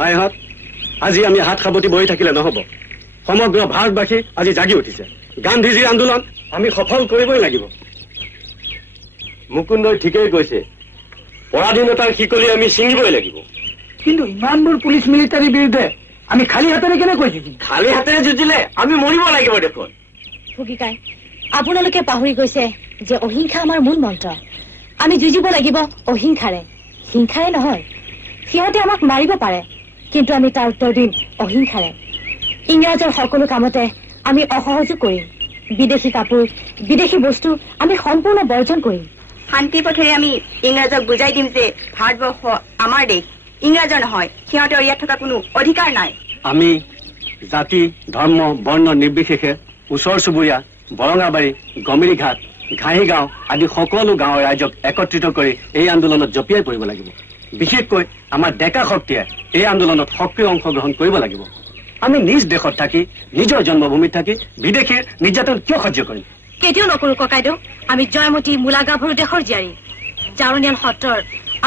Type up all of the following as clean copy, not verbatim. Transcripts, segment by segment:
ভাইহঁত, আজি আমি হাত সাৱটি বহি থাকিলে নহব। সমগ্ৰ ভাৰতবাসী আজি জাগি উঠিছে। গান্ধীজীৰ আন্দোলন আমি সফল কৰিবই লাগিব। মুকুন্দই ঠিকেই কৈছে, পৰাধীনতাৰ শিকলি আমি ছিঙিবই লাগিব। কিন্তু ইমানবোৰ পুলিচ মিলিটাৰীৰ বিৰুদ্ধে আমি খালী হাতেৰে কেনেকৈ যুঁজিম? খালী হাতেৰে যুঁজিলে আমি মৰিব লাগিব দেখোন। ভোগিকাই, আপোনালোকে পাহৰি গৈছে যে অহিংসা আমাৰ মূল মন্ত্ৰ। আমি যুঁজিব লাগিব অহিংসাৰে, হিংসাৰে নহয়। সিহঁতে আমাক মাৰিব পাৰে, কিন্তু আমি তাৰ উত্তৰ দিম অহিংসাৰে। ইংৰাজৰ সকলো কামতে আমি অসহযোগ কৰিম। বিদেশী কাপোৰ, বিদেশী বস্তু আমি সম্পূৰ্ণ বৰ্জন কৰিম। শান্তিৰ পথেৰে আমি ইংৰাজক বুজাই দিম যে ভাৰতবৰ্ষ আমাৰ দেশ, ইংৰাজৰ নহয়। সিহঁতৰ ইয়াত থকা কোনো অধিকাৰ নাই। আমি জাতি, ধৰ্ম, বৰ্ণ নিৰ্বিশেষে ওচৰ চুবুৰীয়া, বৰঙাবাৰী, গমিৰিঘাট, ঘাঁহিগাঁও আদি সকলো গাঁৱৰ ৰাইজক একত্ৰিত কৰি এই আন্দোলনত জঁপিয়াই পৰিব লাগিব। বিশেষকৈ আমাৰ ডেকা শক্তিয়ে এই আন্দোলনত সক্ৰিয় অংশগ্ৰহণ কৰিব লাগিব। আমি নিজ দেশত থাকি, নিজৰ জন্মভূমিত থাকি বিদেশীৰ নিৰ্যাতন কিয় সহ্য কৰিম? কেতিয়াও নকৰো ককাইদেউ। আমি জয়মতী, মূলাগাভৰু দেশৰ জীয়াৰী। জাৰণিয়াল সত্ৰৰ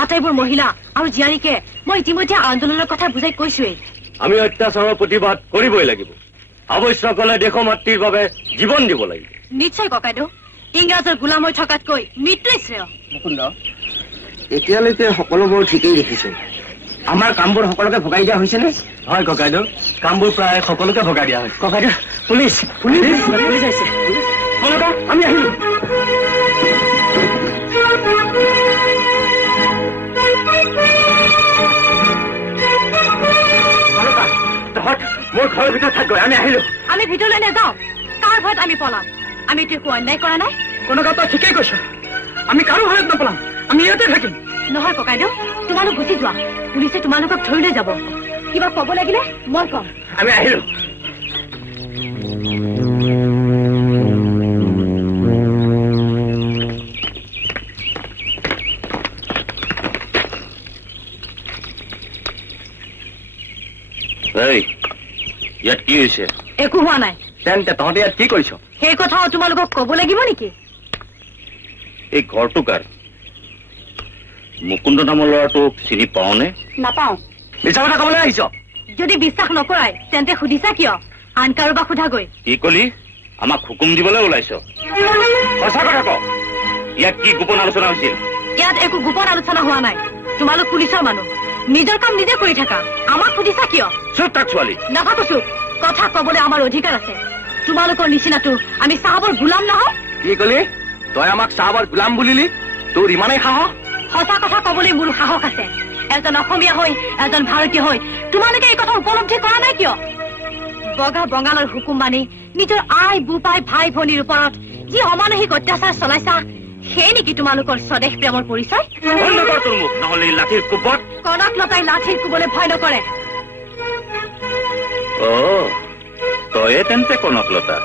আটাইবোৰ মহিলা আৰু জীয়াৰীকে মই ইতিমধ্যে আন্দোলনৰ কথা বুজাই কৈছোৱেই। আমি অত্যাচাৰৰ প্ৰতিবাদ কৰিবই লাগিব। আৱশ্যক হলে দেশ মাতৃৰ বাবে জীৱন দিব লাগিব। নিশ্চয় ককাইদেউ, ইংৰাজৰ গোলাম হৈ থকাতকৈ মৃত্যুই শ্ৰেয়। মুকুন্দ, এতিয়ালৈকে সকলোবোৰ ঠিকেই দেখিছো। আমাৰ কামবোৰ সকলোকে ভগাই দিয়া হৈছেনে? হয় ককাইদেউ, কামবোৰ প্ৰায় সকলোকে ভগাই দিয়া হৈছে। ককাইদেউ, পুলিচ পুলিচ পুলিচ আহিছে। আমি আহিলো। মোৰ ঘৰৰ ভিতৰত থাকগৈ, আমি আহিলো। আমি ভিতৰলৈ নাযাওঁ। কাৰ ভয়ত আমি পলাম? আমিতো একো অন্যায় কৰা নাই। কনকা, তই ঠিকেই কৈছ। আমি কাৰো ভয়ত নপলাম, আমি ইয়াতে থাকিম। নহয় ককাইদেউ, তোমালোক গুচি যোৱা। পুলিচে তোমালোকক ধৰি লৈ যাব। কিবা কব লাগিলে মই কম। আমি আহিলো। ইয়াত কি হৈছে? একো হোৱা নাই। তেন্তে তহঁতে ইয়াত কি কৰিছ? সেই কথাও তোমালোকক কব লাগিব নেকি? এই ঘৰটো কাৰ? মুকুন্দ নামৰ ল'ৰাটোক চিনি পাওনে? নাপাওঁ। মিছা কথা কবলৈ আহিছ? যদি বিশ্বাস নকৰাই তেন্তে সুধিছা কিয়? আন কাৰোবাক সোধাগৈ। কি কলি? আমাক হুকুম দিবলৈ ওলাইছ? সঁচা কথা ক। ইয়াত কি গোপন আলোচনা হৈছিল? ইয়াত একো গোপন আলোচনা হোৱা নাই। তোমালোক পুলিচৰ মানুহ, নিজৰ কাম নিজে কৰি থাকা। আমাক সুধিছা কিয়? চুপ থাক ছোৱালী। নাথাকো চুপ। কথা কবলৈ আমাৰ অধিকাৰ আছে। তোমালোকৰ নিচিনাটো আমি চাহাবৰ গোলাম নহয়। কি কলি? তই আমাক চাহাবৰ গোলাম বুলিলি? তোৰ ইমানেই সাহস? সঁচা কথা কবলৈ মোৰ সাহস আছে। এজন অসমীয়া হৈ, এজন ভাৰতীয় হৈ তোমালোকে এই কথা উপলব্ধি কৰা নাই কিয়? বগা বঙালৰ হুকুম মানি নিজৰ আই, বোপাই, ভাই ভনীৰ ওপৰত যি অমানসিক অত্যাচাৰ চলাইছা, সেই নেকি তোমালোকৰ স্বদেশ প্ৰেমৰ পৰিচয়? নহলে লাঠিৰ কোবত কনক লতাই লাঠিৰ কোবলে ভয় নকৰে। তয়ে তেন্তে কনক লতা?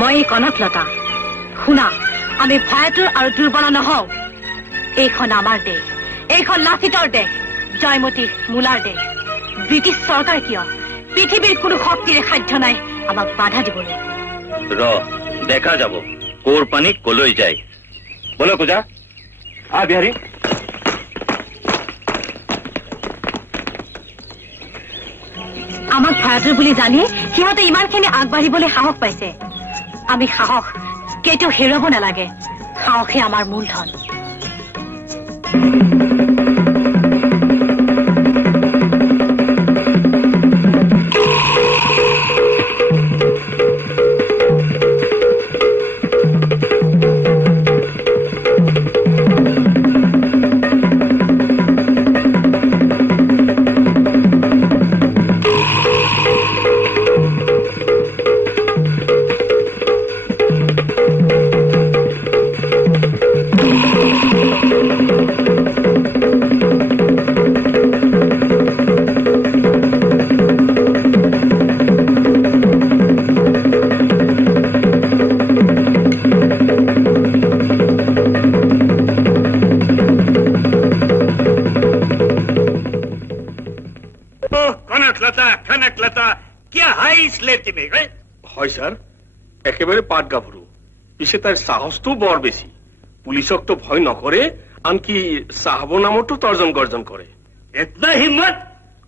মই কনক লতা। শুনা, আমি ভয়াতুৰ আৰু দুৰ্বল নহওঁ। এইখন আমাৰ দেশ, এইখন লাচিতৰ দেশ, জয়মতী, মূলাৰ দেশ। ব্ৰিটিছ চৰকাৰ কিয়, পৃথিৱীৰ কোনো শক্তিৰে সাধ্য নাই আমাক বাধা দিবলৈ। দেখা যাব কোৰ পানী কলৈ যায়। বলো পূজা। বিহাৰী, আমাক ভয়াতুৰ বুলি জানি সিহঁতে ইমানখিনি আগবাঢ়িবলৈ সাহস পাইছে। আমি সাহস কেতিয়াও হেৰুৱাব নালাগে। সাহসে আমাৰ মূলধন। হয় স্যাৰ, একেবাৰে পাট গাভৰু। পিছে তাৰ সাহসটো বৰ বেশি। পুলিশক তো ভয় নকৰে, আনকি সাহাব নামতো তৰ্জন গৰ্জন কৰে। इतना हिम्मत?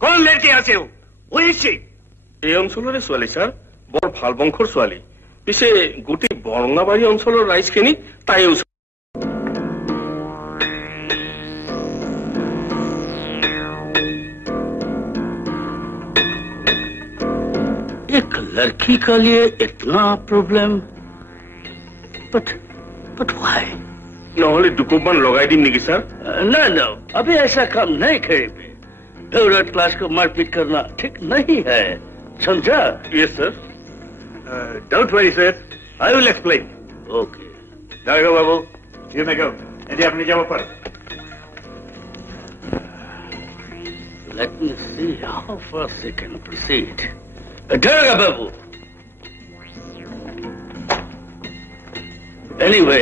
कौन लड़की আছে ওইছি এই অঞ্চলৰে ছোৱালী ছাৰ বৰ ভাল বংশৰ ছোৱালী পিছে গোটেই বৰঙাবাৰী অঞ্চলৰ ৰাইজখিনি তাই एक लड़की के लिए इतना प्रॉब्लम बट व्हाई নহলে দুকোপমান লগাই দিম নেকি ছাৰ ना अभी ऐसा काम नहीं करेंगे फेवरेट क्लास को मारपीट करना ठीक नहीं है समझा yes sir don't worry sir I will explain okay जाएगा बाबू यू मे गो यदि अपनी जगह पर let me see how fast we can proceed जाएगा बाबू एनीवे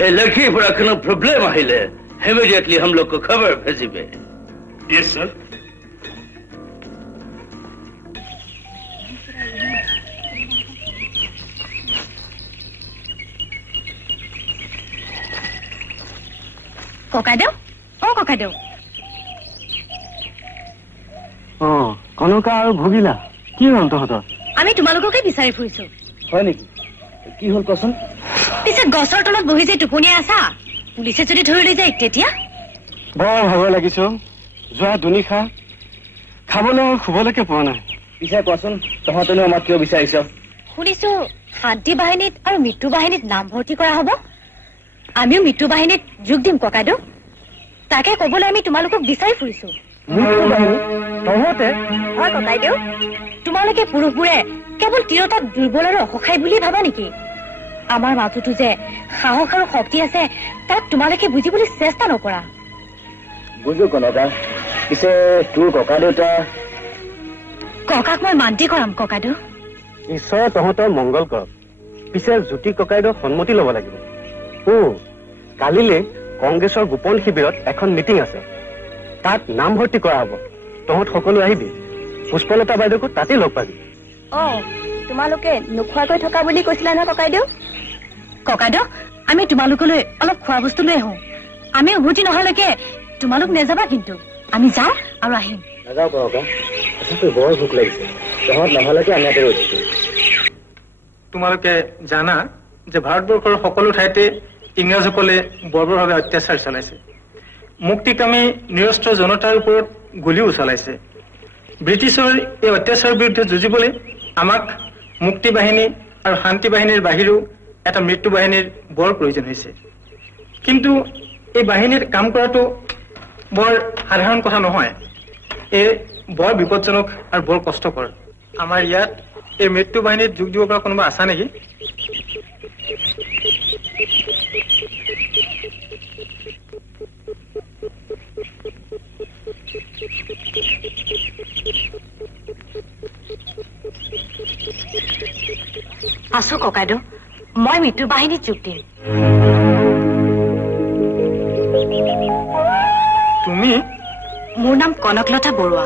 ए लड़की पर कोनो प्रॉब्लम आइले इमीडिएटली हम लोग को खबर भेजिबे यस सर ককাইদেউ অ ককাইদেউ কনকা আৰু ভুগিলা কি হ'ল তহঁতৰ আমি তোমালোককে বিচাৰি ফুৰিছো হয় নেকি কি হ'ল কচোন পিছে গছৰ তলত বহি যে টোপনিয়াই আছা পুলিচে যদি ধৰি লৈ যায় তেতিয়া বৰ ভাগৰ লাগিছো যোৱা দুনিশা খাবলৈ আৰু শুবলৈকে পোৱা নাই পিছে কোৱাচোন তহঁতেনো আমাক কিয় বিচাৰিছ শুনিছো শান্তি বাহিনীত আৰু মৃত্যু বাহিনীত নাম ভৰ্তি কৰা হ'ব আমিও মৃত্যু বাহিনীত যোগ দিম ককাইদেউ তাকে কবলৈ আমি তোমালোকক বিচাৰি ফুৰিছো তহঁতে হয় ককাইদেউ তোমালোকে পুৰুষবোৰে কেৱল তিৰোতাক দুৰ্বল আৰু অসহায় বুলি ভাবা নেকি আমাৰ মাজতো যে সাহস আৰু শক্তি আছে তাক তোমালোকে বুজিবলৈ চেষ্টা নকৰা বুজো কনকা পিছে তোৰ ককা দেউতা ককাক মই মান্তি কৰাম ককাইদেউ ঈশ্বৰে তহঁতৰ মংগল কৰক পিছে জ্যোতি ককাইদেউৰ সন্মতি ল'ব লাগিব কালিলৈ কংগ্ৰেছৰ গোপন শিবিৰত এখন মিটিং আছে তাত নাম ভৰ্তি কৰা হ'ব তহঁত সকলো আহিবি পুষ্পলতা বাইদেউকো তাতেই লগ পাবি তোমালোকে নোখোৱাকৈ থকা বুলি কৈছিলা নহয় ককাইদেউ ককাইদেউ আমি তোমালোকলৈ অলপ খোৱা বস্তু লৈ আহোঁ আমি উভতি নহালৈকে তোমালোক নেযাবা কিন্তু আমি যাওঁ আৰু আহিম নাযাওঁ কনকা তথাপি বৰ ভোক লাগিছে তহঁত নহ'লেকে আমি ইয়াতে ৰৈছো তোমালোকে জানা যে ভাৰতবৰ্ষৰ সকলো ঠাইতে ইংৰাজসকলে বৰ্বৰভাৱে অত্যাচাৰ চলাইছে মুক্তিকামী নিৰস্ত্ৰ জনতাৰ ওপৰত গুলীও চলাইছে ব্ৰিটিছৰ এই অত্যাচাৰৰ বিৰুদ্ধে যুঁজিবলৈ আমাক মুক্তি বাহিনী আৰু শান্তি বাহিনীৰ বাহিৰেও এটা মৃত্যু বাহিনীৰ বৰ প্ৰয়োজন হৈছে কিন্তু এই বাহিনীৰ কাম কৰাটো বৰ সাধাৰণ কথা নহয় এই বৰ বিপদজনক আৰু বৰ কষ্টকৰ আমাৰ ইয়াত এই মৃত্যু বাহিনীত যোগ দিব পৰা কোনোবা আছে নেকি আছো ককাইদেউ মই মৃত্যু বাহিনীত যোগ দিম তুমি মোৰ নাম কনকলতা বৰুৱা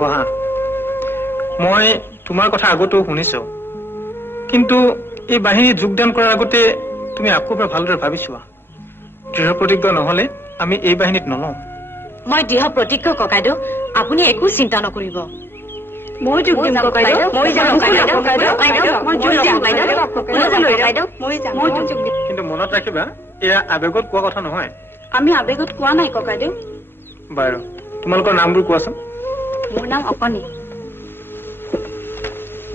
বহা মই তোমাৰ কথা আগতেও শুনিছো কিন্তু এই বাহিনীত যোগদান কৰাৰ আগতে তুমি আকৌ এবাৰ ভালদৰে ভাবিছোৱা দৃঢ় প্ৰতিজ্ঞ নহলে আমি এই বাহিনীত নলওঁ মই দৃঢ় প্ৰতিজ্ঞ ককাইদেউ আপুনি একো চিন্তা নকৰিব মই যোগ দিম ককাইদেউ মই যাম কিন্তু মনত ৰাখিবা এয়া আবেগত কোৱা কথা নহয় আমি আবেগত কোৱা নাই ককাইদেউ বাৰু তোমালোকৰ নামবোৰ কোৱাচোন মোৰ নাম অকণি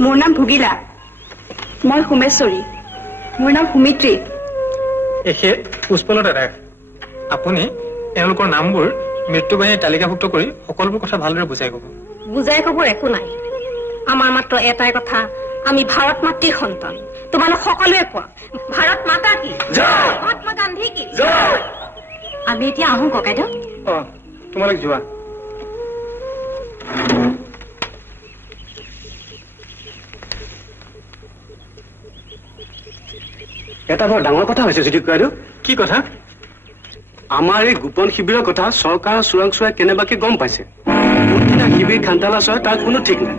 মোৰ নাম ভুগিলা মই সোমেশ্বৰী মোৰ নাম সুমিত্ৰী এখেত পুষ্পলতা দাস আপুনি এওঁলোকৰ নামবোৰ মৃত্যু বাহিনীৰ তালিকাভুক্ত কৰি সকলোবোৰ কথা ভালদৰে বুজাই ক'ব বুজাই ক'বৰ একো নাই আমাৰ মাত্ৰ এটাই কথা আমি ভাৰত মাতৃৰ সন্তান তোমালোক সকলোৱে কোৱা ভাৰত মাতা কি মহাত্মা গান্ধী কি আমি এতিয়া আহোঁ ককাইদেউ তোমালোক যোৱা এটা বৰ ডাঙৰ কথা হৈছে জ্যোতি ককাইদেউ কি কথা আমাৰ এই গোপন শিবিৰৰ কথা চৰকাৰৰ চোৰাংচোৱাই কেনেবাকে গম পাইছে কোনদিনা শিবিৰ খান্তালা চয় তাৰ কোনো ঠিক নাই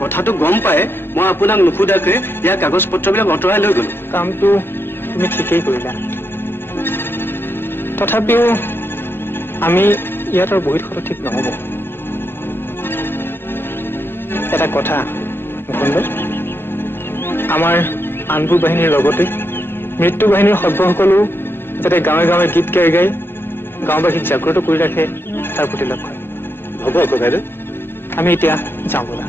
কথাটো গম পাই মই আপোনাক নুসুধাকৈ ইয়াৰ কাগজ পত্ৰবিলাক আঁতৰাই লৈ গলো কামটো তুমি ঠিকেই কৰিলা তথাপিও আমি ইয়াত আৰু বহি থকাটো ঠিক নহ'ব। এটা কথা মুকুন্দ, আমাৰ আনবোৰ বাহিনীৰ লগতে মৃত্যু বাহিনীৰ সভ্যসকলো যাতে গাঁৱে গাঁৱে গীত গাই গাই গাঁওবাসীক জাগ্ৰত কৰি ৰাখে তাৰ প্ৰতি লক্ষ্য। হ'ব আকৌ বাইদেউ, আমি এতিয়া যাওঁ ব'লা।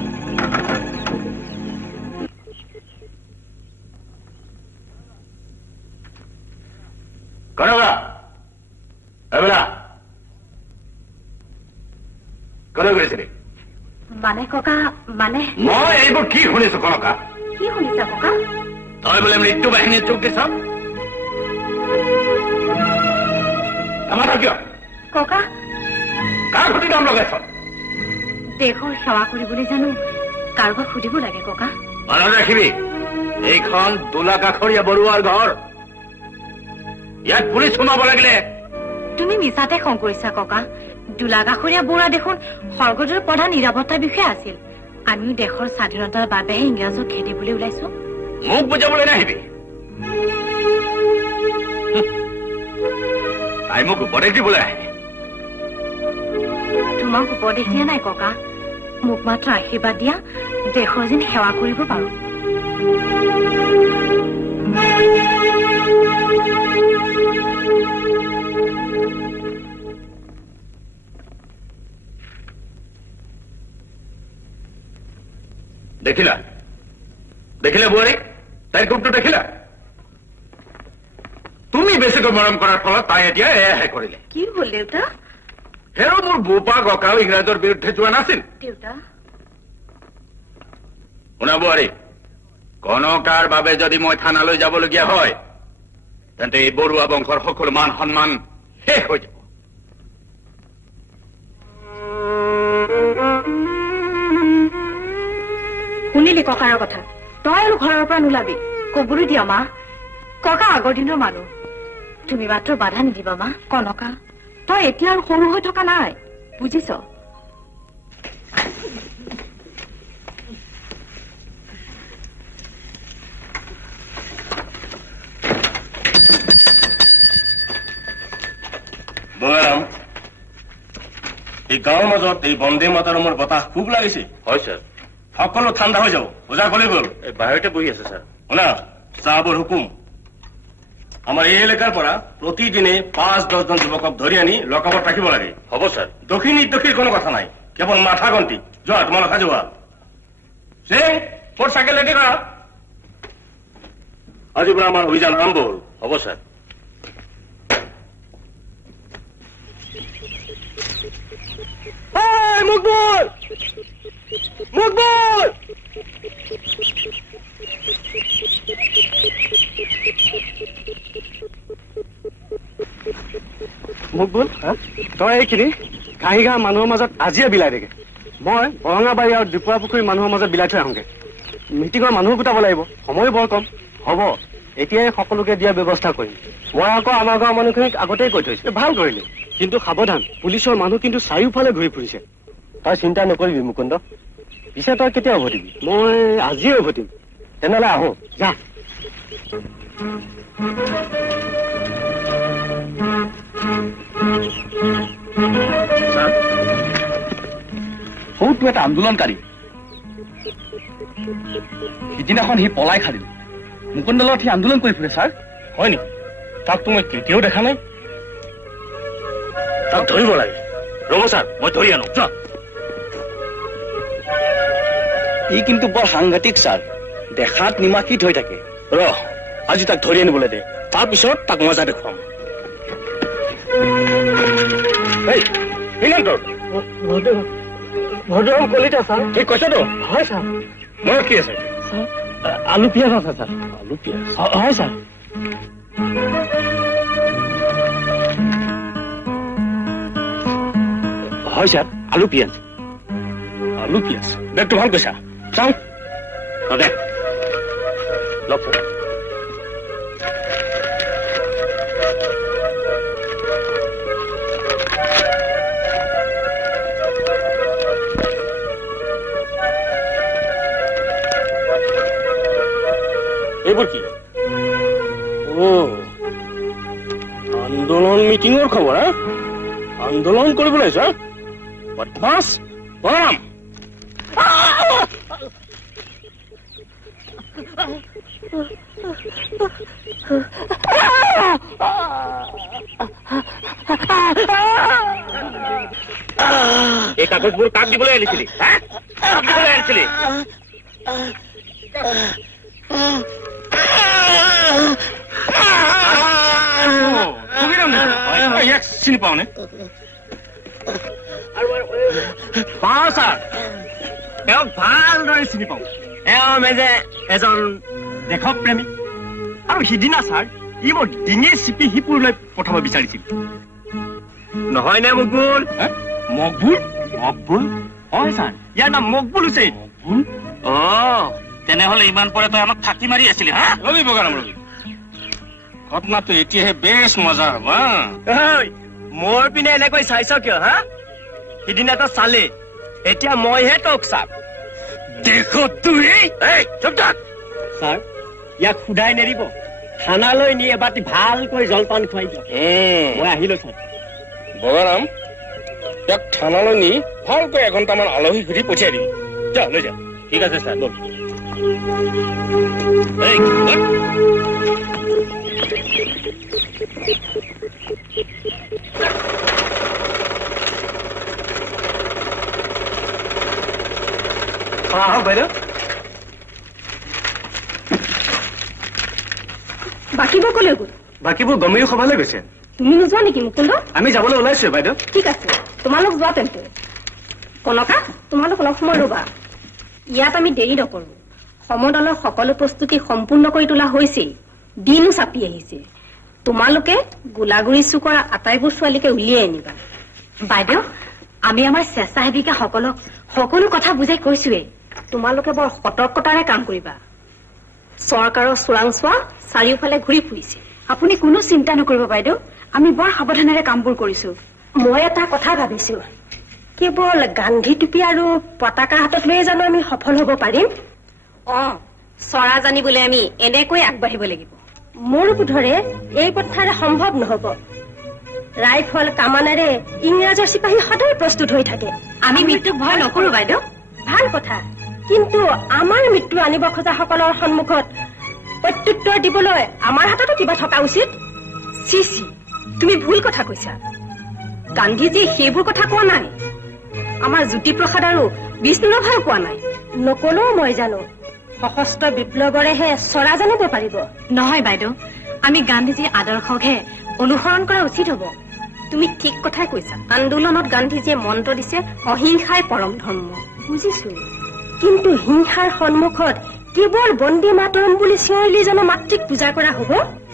মানে ককা, মানে মই এইবোৰ কি শুনিছো কনকা? কি শুনিছা ককা? তই বোলে মৃত্যু বাহিনীৰ চোক দিছ? আমাৰ কিয় ককা কাৰ ঘটি নাম লগাইছ? দেশৰ সেৱা কৰিবলৈ জানো কাৰোবাক সুধিব লাগে ককা? মনত ৰাখিবি, এইখন দোলাকাষৰীয়া বৰুৱাৰ ঘৰ। ইয়াত পুলিচ সোমাব লাগিলে। তুমি মিছাতে খং কৰিছা ককা। দোলাকাষৰীয়া বৰুৱা দেখোন স্বৰ্গদেউৰ প্ৰধান নিৰাপত্তাৰ বিষয়া আছিল। আমিও দেশৰ স্বাধীনতাৰ বাবেহে ইংৰাজক খেদিবলৈ ওলাইছো। মোক বুজাবলৈ নাহিবি। তাই মোক উপদেশ দিবলৈ আহে। তোমাক উপদেশ দিয়া নাই ককা, মোক মাত্ৰ আশীৰ্বাদ দিয়া দেশৰ যেন সেৱা কৰিব পাৰো। দেখিলা দেখিলা বোৱাৰী, তাইৰ কোপটো দেখিলা? তুমি বেছিকৈ মৰম কৰাৰ ফলত তাই এতিয়া এয়াহে কৰিলে। কি হ'ল দেউতা? হেৰ মোৰ বোপা ককাও ইংৰাজৰ বিৰুদ্ধে যোৱা নাছিল। দেউতা শুনা বোৱাৰী, কনকাৰ বাবে যদি মই থানালৈ যাবলগীয়া হয় তেন্তে এই বৰুৱা বংশৰ সকলো মান সন্মান শেষ হৈ যাব। শুনিলি ককাৰ কথা? তই আৰু ঘৰৰ পৰা নোলাবি। কবলৈ দিয়া মা, ককা আগৰ দিনৰ মানুহ। তুমি মাত্ৰ বাধা নিদিবা মা। কনকা, তই এতিয়া আৰু সৰু হৈ থকা নাই, বুজিছ? বগাৰাম, এই গাঁৱৰ মাজত এই বন্দে মাতৰমৰ বতাহ খুব লাগিছে। হয় ছাৰ। সকলো ঠাণ্ডা হৈ যাব। বজাৰ কলে গ'ল? বাহিৰতে বহি আছে ছাৰ। শুনা, চাহাবৰ হুকুম, আমাৰ এই এলেকাৰ পৰা প্ৰতিদিনে ৫-১০ জন যুৱকক ধৰি আনি লকআপত ৰাখিব লাগে। হ'ব ছাৰ। দক্ষিণ নিৰ্দক্ষিণ কোনো কথা নাই, কেৱল মাথা গন্তি। যোৱা, তোমালোকে যোৱা। সিং, মোৰ চাইকেল ৰেডি কৰা। আজিৰ পৰা আমাৰ অভিযান আৰম্ভ হ'ল। হ'ব ছাৰ। মুকবুল, মুকবুল! মুকবুল, তই এইখিনি ঘাঁহিগাঁৱৰ মানুহৰ মাজত আজিয়ে বিলাই দেগে। মই বৰঙাবাৰী আৰু ডিপুৰা পুখুৰীৰ মানুহৰ মাজত বিলাই থৈ আহোগে। মিটিঙৰ মানুহ গোটাব লাগিব, সময়ো বৰ কম। হ'ব, এতিয়াই সকলোকে দিয়াৰ ব্যৱস্থা কৰিম। মই আকৌ আমাৰ গাঁৱৰ মানুহখিনিক আগতেই কৈ থৈছো। ভাল কৰিলি, কিন্তু সাৱধান, পুলিচৰ মানুহ কিন্তু চাৰিওফালে ঘূৰি ফুৰিছে। তই চিন্তা নকৰিবি মুকুন্দ, পিছে তই কেতিয়া উভতিবি? মই আজিয়ে উভতিম। তেনেহলে আহো, যা। সৌটো এটা আন্দোলনকাৰী। সিদিনাখন সি পলাই খাদিল। মুকুন্দৰ লগত সি আন্দোলন কৰি ফুৰে ছাৰ। হয় নেকি? তাকতো মই কেতিয়াও দেখা নাই। তাক ধৰিব লাগে। ৰব ছাৰ, মই ধৰি আনো। যোৱা। ই কিন্তু বৰ সাংঘাতিক ছাৰ, দেখাত নিমাখিত হৈ থাকে। ৰহ, আজি তাক ধৰি আনিবলৈ দে, তাৰপিছত তাক মজা দেখুৱাম। ভদ্ৰৰাম কলিতা ছাৰ। ঠিক কৈছতো? হয় ছাৰ। মনত কি আছে? আলু পিয়াজ আছে ছাৰ। আলু পিয়াজ? হয় ছাৰ। হয় ছাৰ, আলু পিয়াজ। আলু পিয়াজ, বেগটো ভাল কৈছা। চাওঁ দে লগ ছাৰ। এইবোৰ কি? আন্দোলন মিটিঙৰ খবৰ? আন্দোলন কৰিবলৈ আহিছ বদমাছ বলৰাম এই কাগজবোৰ কাক দিবলৈ আনিছিলি চিনি পাও নে পাওঁ ছাৰ তেওঁক ভালদৰে চিনি পাওঁ এওঁ যে এজন দেশক প্ৰেমী আৰু সিদিনা ছাৰ ই মোৰ ডিঙি চিপি সিপুৰলৈ পঠাব বিচাৰিছিল নহয় নে মকবুল মকবুল মকবুল হয় ছাৰ ইয়াৰ নাম মকবুল হুছেইন অ তেনেহলে ইমান পৰে তই আমাক ফাঁকি মাৰি আছিলি হা ৰবি বগাৰাম ৰবি ঘটনাটো এতিয়াহে বেছ মজা হ'ব মোৰ পিনে এনেকৈ চাইছ কিয় হা সিদিনা তো চালে এতিয়া মইহে তোক চাম দেখো তুই চুপ থাক ছাৰ ইয়াক সুধাই নেৰিব থানালৈ নি এবাটি ভালকৈ জলপান খুৱাই দিয়ক মই আহিলো ছাৰ বগাৰাম ইয়াক থানালৈ নি ভালকৈ এঘণ্টামান আলহী ঘূৰি পঠিয়াই দিবি যা লৈ যা ঠিক আছে ছাৰ বল বাইদেউ বাকীবোৰ কলৈ গ'ল বাকীবোৰ গমেই সভালৈ গৈছে তুমি নোযোৱা নেকি মুকুন্দ আমি যাবলৈ ওলাইছো বাইদেউ ঠিক আছে তোমালোক যোৱা তেন্তে কনকা তোমালোক অলপ সময় ৰবা ইয়াত আমি দেৰি নকৰো সমদলৰ সকলো প্ৰস্তুতি সম্পূৰ্ণ কৰি তোলা হৈছিল দিনো চাপি আহিছে তোমালোকে গোলাগুৰি চুকৰ আটাইবোৰ ছোৱালীকে উলিয়াই আনিবা বাইদেউ আমি আমাৰ স্বেচ্ছাসেৱিকাসকলক সকলো কথা বুজাই কৈছোৱেই তোমালোকে বৰ সতৰ্কতাৰে কাম কৰিবা চৰকাৰৰ চোৰাংচোৱা চাৰিওফালে ঘূৰি ফুৰিছে আপুনি কোনো চিন্তা নকৰিব বাইদেউ আমি বৰ সাৱধানেৰে কামবোৰ কৰিছো মই এটা কথা ভাবিছো কেৱল গান্ধী টুপি আৰু পতাকা হাতত লৈ জানো আমি সফল হ'ব পাৰিম চৰা জানিবলৈ আমি এনেকৈ আগবাঢ়িব লাগিব মোৰ বোধৰে এই কথাৰে সম্ভৱ নহব ৰাইফল কামানেৰে ইংৰাজৰ চিপাহী সদায় প্ৰস্তুত হৈ থাকে আমি মৃত্যুক ভয় নকৰো বাইদেউ ভাল কথা কিন্তু আমাৰ মৃত্যু আনিব খোজাসকলৰ সন্মুখত প্ৰত্যুত্তৰ দিবলৈ আমাৰ হাততো কিবা থকা উচিত চি চি তুমি ভুল কথা কৈছা গান্ধীজীয়ে সেইবোৰ কথা কোৱা নাই আমাৰ জ্যোতিপ্ৰসাদ আৰু বিষ্ণুৰাভাও কোৱা নাই নকলেও মই জানো সশস্ত্ৰ বিপ্লৱৰেহে চৰা জানিব পাৰিব নহয় বাইদেউ আমি গান্ধীজীৰ আদৰ্শকহে অনুসৰণ কৰা উচিত হ'ব তুমি ঠিক কথাই কৈছা আন্দোলনত গান্ধীজীয়ে মন্ত্ৰ দিছে অহিংসাই পৰম ধৰ্ম বুজিছো কিন্তু হিংসাৰ সন্মুখত কেৱল বন্দী মাতৰম বুলি চিঞৰিলে জানো মাতৃক পূজা কৰা হ'ব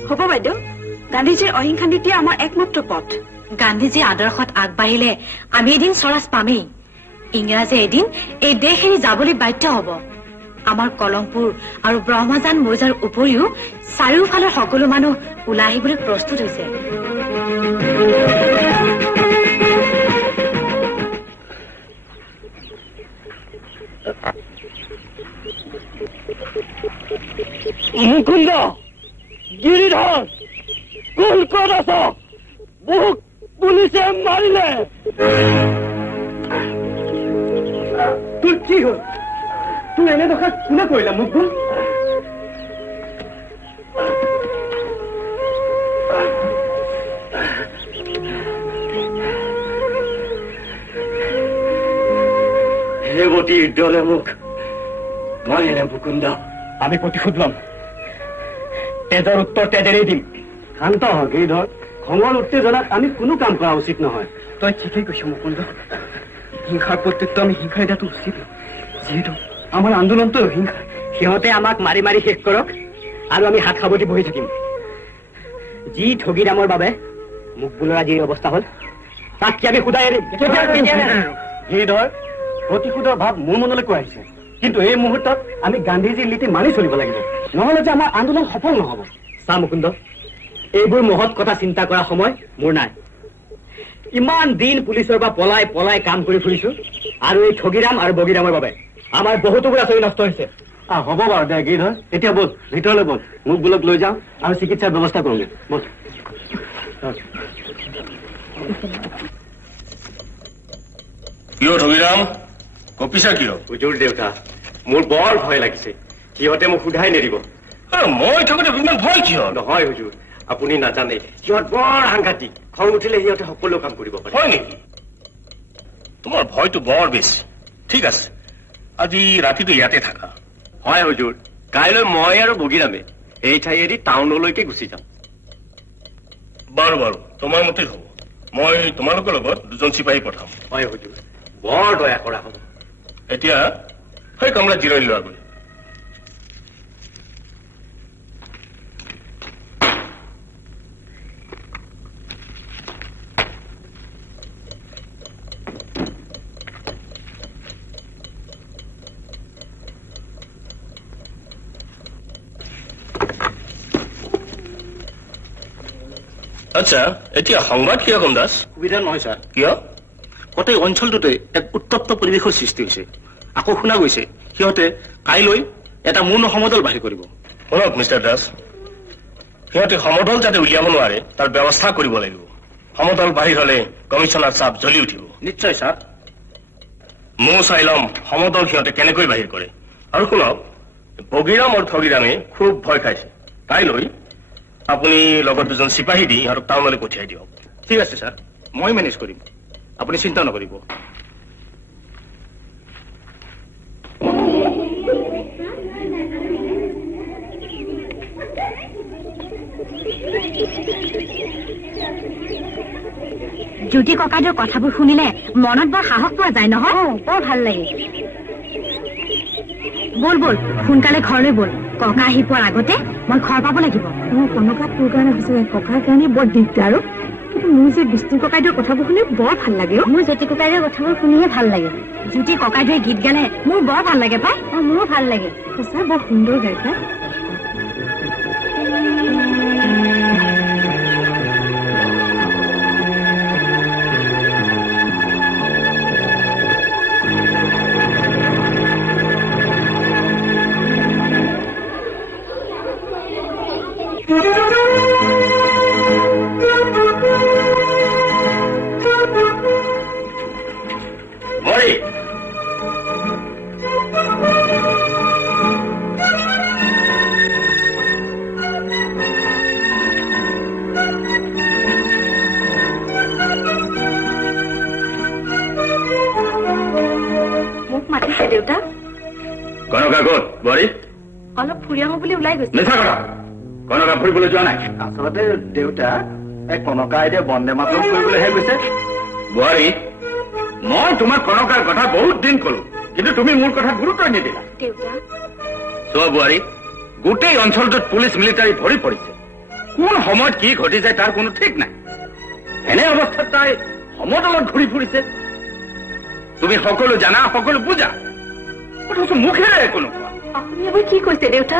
হ'ব বাইদেউ গান্ধীজীৰ অহিংসা নীতি আমাৰ একমাত্ৰ পথ গান্ধীজীৰ আদৰ্শত আগবাঢ়িলে আমি এদিন স্বৰাজ পামেই ইংৰাজে এদিন এই দেশ এৰি যাবলৈ বাধ্য হ'ব আমাৰ কলমপুৰ আৰু ব্ৰহ্মজান মৌজাৰ উপৰিও চাৰিওফালৰ সকলো মানুহ ওলাই আহিবলৈ প্ৰস্তুত হৈছে মুকুন্দ গিৰিধৰ কোন ক'ত আছ মোক পুলিচে মাৰিলে তোৰ কি হ'ল তোৰ এনে দশা কোনে কৰিলা মুকুল ৰেৱতীৰ দলে মোক মাৰিলে মুকুন্দ আমি প্ৰতিশোধ ল'ম তেজৰ উত্তৰ তেজেৰেই দিম শান্ত হ গিৰিধৰ খঙৰ উত্তেজনাত আমি কোনো কাম কৰা উচিত নহয় তই ঠিকেই কৈছ মুকুন্দ হিংসাৰ প্ৰত্যুত্তৰ আমি হিংসাই দিয়াটো উচিত যিহেতু আমাৰ আন্দোলনটো হিংসা সিহঁতে আমাক মাৰি মাৰি শেষ কৰক আৰু আমি হাত সাৱটি বহি থাকিম যি ঠগীৰামৰ বাবে মুকবুলৰ আজি অৱস্থা হ'ল তাক কি আমি সুদাই এৰিম গিৰিধৰ প্ৰতিশোধৰ ভাৱ মোৰ মনলৈকো আহিছে কিন্তু এই মুহূৰ্তত আমি গান্ধীজীৰ নীতি মানি চলিব লাগিব নহলে যে আমাৰ আন্দোলন সফল নহব চা মুকুন্দ এইবোৰ মহৎ কথা চিন্তা কৰা সময় মোৰ নাই ইমান দিন পুলিচৰ পৰা পলাই পলাই কাম কৰি ফুৰিছো আৰু এই ঠগীৰাম আৰু বগীৰামৰ বাবে আমাৰ বহুতোবোৰ আচৰি নষ্ট হৈছে হ'ব বাৰু দে গিৰিধৰ এতিয়া বল ভিতৰলৈ বল মুকবুলক লৈ যাওঁ আৰু চিকিৎসাৰ ব্যৱস্থা কৰোঁগে বল কিয় ঠগিৰাম কপিছা কিয়? হুজুৰ দেউতা মোৰ বৰ ভয় লাগিছে, সিহঁতে মোক সোধাই নেৰিব। মই থাকোঁতে ইমান ভয় কিয়? নহয় হুজুৰ, আপুনি নাজানে সিহঁত বৰ সাংঘাতিক, খং উঠিলে সিহঁতে সকলো কাম কৰিব পাৰে। হয় নেকি? তোমাৰ ভয়টো বৰ বেছি। ঠিক আছে, আজি ৰাতিটো ইয়াতে থাকা। হয় হুজুৰ, কাইলৈ মই আৰু বগীৰামে এই ঠাই এৰি টাউনলৈকে গুচি যাম। বাৰু বাৰু, তোমাৰ মতেই হ'ব। মই তোমালোকৰ লগত 2জন চিপাহী পঠাম। হয় হুজুৰ, বৰ দয়া কৰা হ'ব। এতিয়া সেই কামৰাত জিৰণি লোৱাগৈ। আচ্ছা, এতিয়া সংবাদ কিয় কম দাস? সুবিধা নহয় ছাৰ। কিয়? গোটেই অঞ্চলটোতে এক উত্তপ্ত পৰিৱেশৰ সৃষ্টি হৈছে। আকৌ শুনা গৈছে সিহঁতে কাইলৈ এটা মৌন সমদল বাহিৰ কৰিব। শুনক মিষ্টাৰ দাস, সিহঁতে সমদল যাতে উলিয়াব নোৱাৰে তাৰ ব্যৱস্থা কৰিব লাগিব। সমদল বাহিৰ হলে কমিশনাৰ চাপ জ্বলি উঠিব। নিশ্চয় ছাৰ। ময়ো চাই ল'ম সমদল সিহঁতে কেনেকৈ বাহিৰ কৰে। আৰু শুনক, বগীৰাম আৰু ঠগীৰামে খুব ভয় খাইছে। কাইলৈ আপুনি লগত 2জন চিপাহী দি সিহঁতক টাউনলৈ পঠিয়াই দিয়ক। ঠিক আছে ছাৰ, মই মেনেজ কৰিম, আপুনি চিন্তা নকৰিব। জ্যোতি ককাইদেউৰ কথাবোৰ শুনিলে মনত বৰ সাহস পোৱা যায় নহয়? বৰ ভাল লাগে। বল বল সোনকালে ঘৰলৈ বল, ককা আহি পোৱাৰ আগতে মই ঘৰ পাব লাগিব। কনকা তোৰ কাৰণে হৈছে, ককাৰ কাৰণে বৰ দিগদাৰ। কিন্তু মোৰ যে বিষ্ণু ককাইদেউৰ কথাবোৰ শুনি বৰ ভাল লাগে। মোৰ জ্যোতি ককাইদেউৰ কথাবোৰ শুনিহে ভাল লাগে। জ্যোতি ককাইদেউৱে গীত গালে মোৰ বৰ ভাল লাগে পাই। মোৰো ভাল লাগে, সঁচা বৰ সুন্দৰ গাই পাই। অলপ ফুৰি আহো বুলি ওলাই গৈছে। কনকা ফুৰিবলৈ যোৱা নাই। আচলতে দেউতা এই কনকা এতিয়া বন্দে মাতৰম কৰিবলৈহে গৈছে। বোৱাৰী, মই তোমাক কনকাৰ কথা বহুত দিন কলো, কিন্তু তুমি মোৰ কথা গুৰুত্ব নিদিলা। চোৱা বোৱাৰী, গোটেই অঞ্চলটোত পুলিচ মিলিটাৰী ভৰি পৰিছে। কোন সময়ত কি ঘটি যায় তাৰ কোনো ঠিক নাই। এনে অৱস্থাত তাই সমদলত ঘূৰি ফুৰিছে। তুমি সকলো জানা, সকলো বুজা, অথচ মুখেৰে কোনো কোৱা। আপুনি এইবোৰ কি কৈছে দেউতা?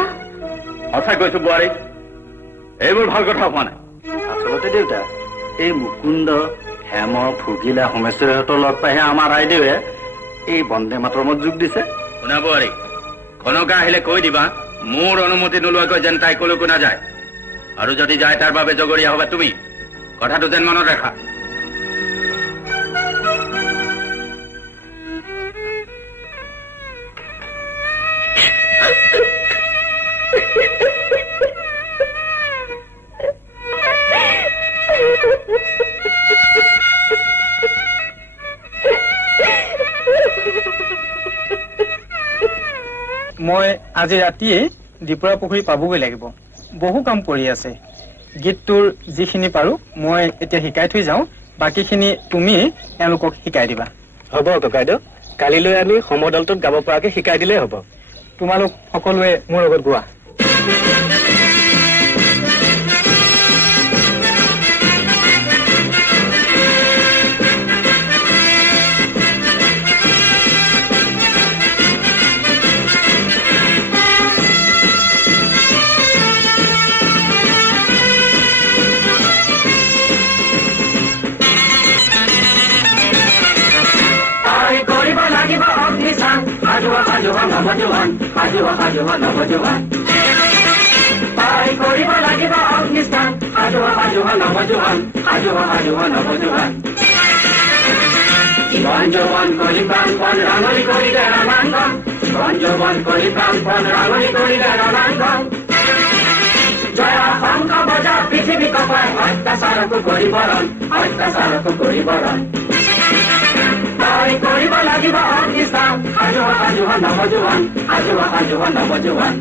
সঁচা কৈছো বোৱাৰী, এইবোৰ ভাল কথা হোৱা নাই। আচলতে দেউতা এই মুকুন্দ, হেম, ফুকিলা, সোমেশ্বৰহঁতৰ লগ পাইহে আমাৰ আইদেৱে এই বন্দে মাতৰমত যোগ দিছে। শুনা বোৱাৰী, কনকা আহিলে কৈ দিবা মোৰ অনুমতি নোলোৱাকৈ যেন তাই কলৈকো নাযায়। আৰু যদি যায় তাৰ বাবে জগৰীয়া হবা তুমি। কথাটো যেন মনত ৰাখা। মই আজি ৰাতিয়ে দীপুৰা পুখুৰী পাবগৈ লাগিব। বহু কাম পৰি আছে। গীতটোৰ যিখিনি পাৰো মই এতিয়া শিকাই থৈ যাওঁ, বাকীখিনি তুমি এওঁলোকক শিকাই দিবা। হ'ব ককাইদেউ, কালিলৈ আমি সমদলটোত গাব পৰাকে শিকাই দিলেই হ'ব। তোমালোক সকলোৱে মোৰ লগত গোৱা। জীবন যৌবন করি প্রাণপণ রাঙলি করিলে রণাঙ্গন জীবন যৌবন করি প্রাণপণ রাঙলি করিলে রণাঙ্গন জয় শঙ্খ বজা পৃথিবী কপায় অত্যাচারকো কৰিবৰণ অত্যাচাৰকো কৰিবৰণ তই কৰিব লাগিব অগ্নিস্থান সাজুহ সাজুহ নৱজোৱান সাজুহ সাজুহ নৱজোৱান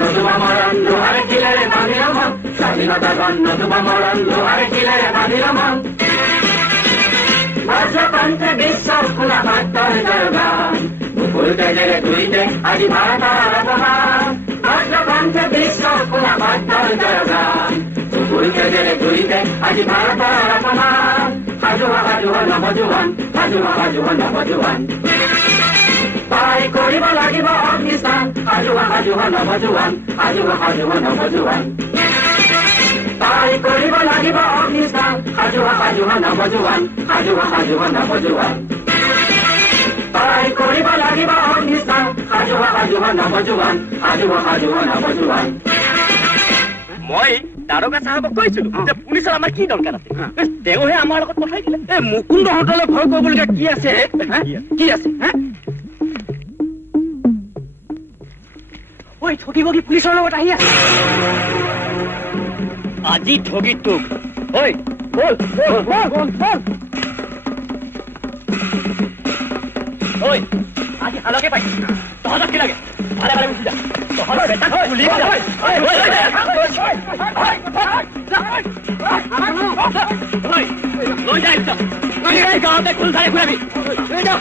নতুবা মরণ লোহারে কিলারে বাঁধিল মন স্বাধীনতা গণ নতুবা মরণ লোহারে কিলারে বাঁধিল মন বজ্রকণ্ঠে বিশ্ব খোলা ভাত্তর জয়গান বুকুল তেজেরে দুইতে আজি ভাৰতৰ অপমান বজ্ৰকণ্ঠে বিশ্ব খোলা ভাত্তৰ জয়গান বুকুল তেজেৰে দুইতে আজি ভাৰতৰ অপমান সাজুহ সাজুহ নৱজোৱান সাজুহ সাজুহ নৱজোৱান তই কৰিব লাগিব অগ্নিস্থান সাজুহ সাজুহ নৱজোৱান সাজুহ সাজুহ নৱজোৱান তই কৰিব লাগিব অগ্নিস্থান সাজুহ সাজুহ নৱজোৱান সাজুহ সাজুহ নৱজোৱান তই কৰিব লাগিব অগ্নিস্থান সাজুহ সাজুহ নৱজোৱান সাজুহ সাজুহ নৱজোৱান মই দাৰোগা চাহাবক কৈছিলো যে পুলিচৰ আমাৰ কি দৰকাৰ আছে তেওঁহে আমাৰ লগত পঠাই দিলে মুকুন্দ হোটেলে ভয় কৰিবলগীয়া কি আছে কি আছে ঐ ঠগি বগি পুলিচৰ লগত আহি আছে আজি ঠগি তোক ঐ বল বল বল বল বল ঐ আজি হালকে পাই তহঁতক কি লাগে ভালে ভালে গুচি যা তহঁতৰ বেটা পুলিচ লৈ যাই গাঁৱতে খুল চাই ঘূৰাবি লৈ যাওঁ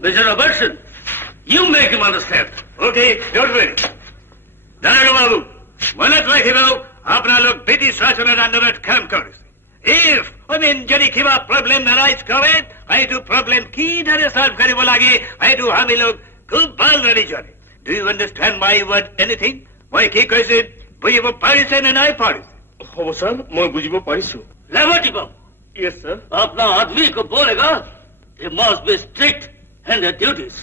Mr. Robertson, you make him understand. Okay, don't worry. Danaga Babu, मलत रखे अपना लोग ब्रिटिश शासনের আন্ডারে কাম করে if I mean যদি কিবা প্রবলেম arise করে I do problem কি ধরে সলভ করিব লাগে I do আমি লোক খুব ভালো জানি do you understand my word anything মই কি কইছে বুঝিব পারিছে না নাই পারিছে হ'ব স্যার মই বুঝিব পাৰিছো লেভেটিভ yes sir अपना आदमी को बोलेगा they must be strict in their duties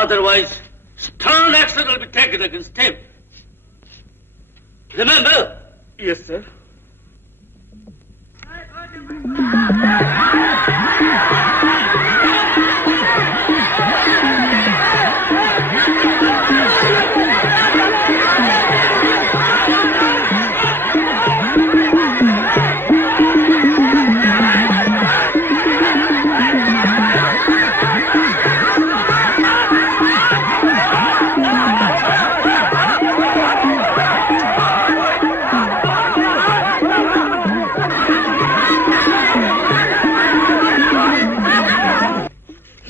otherwise stern action will be taken against him remember yes sir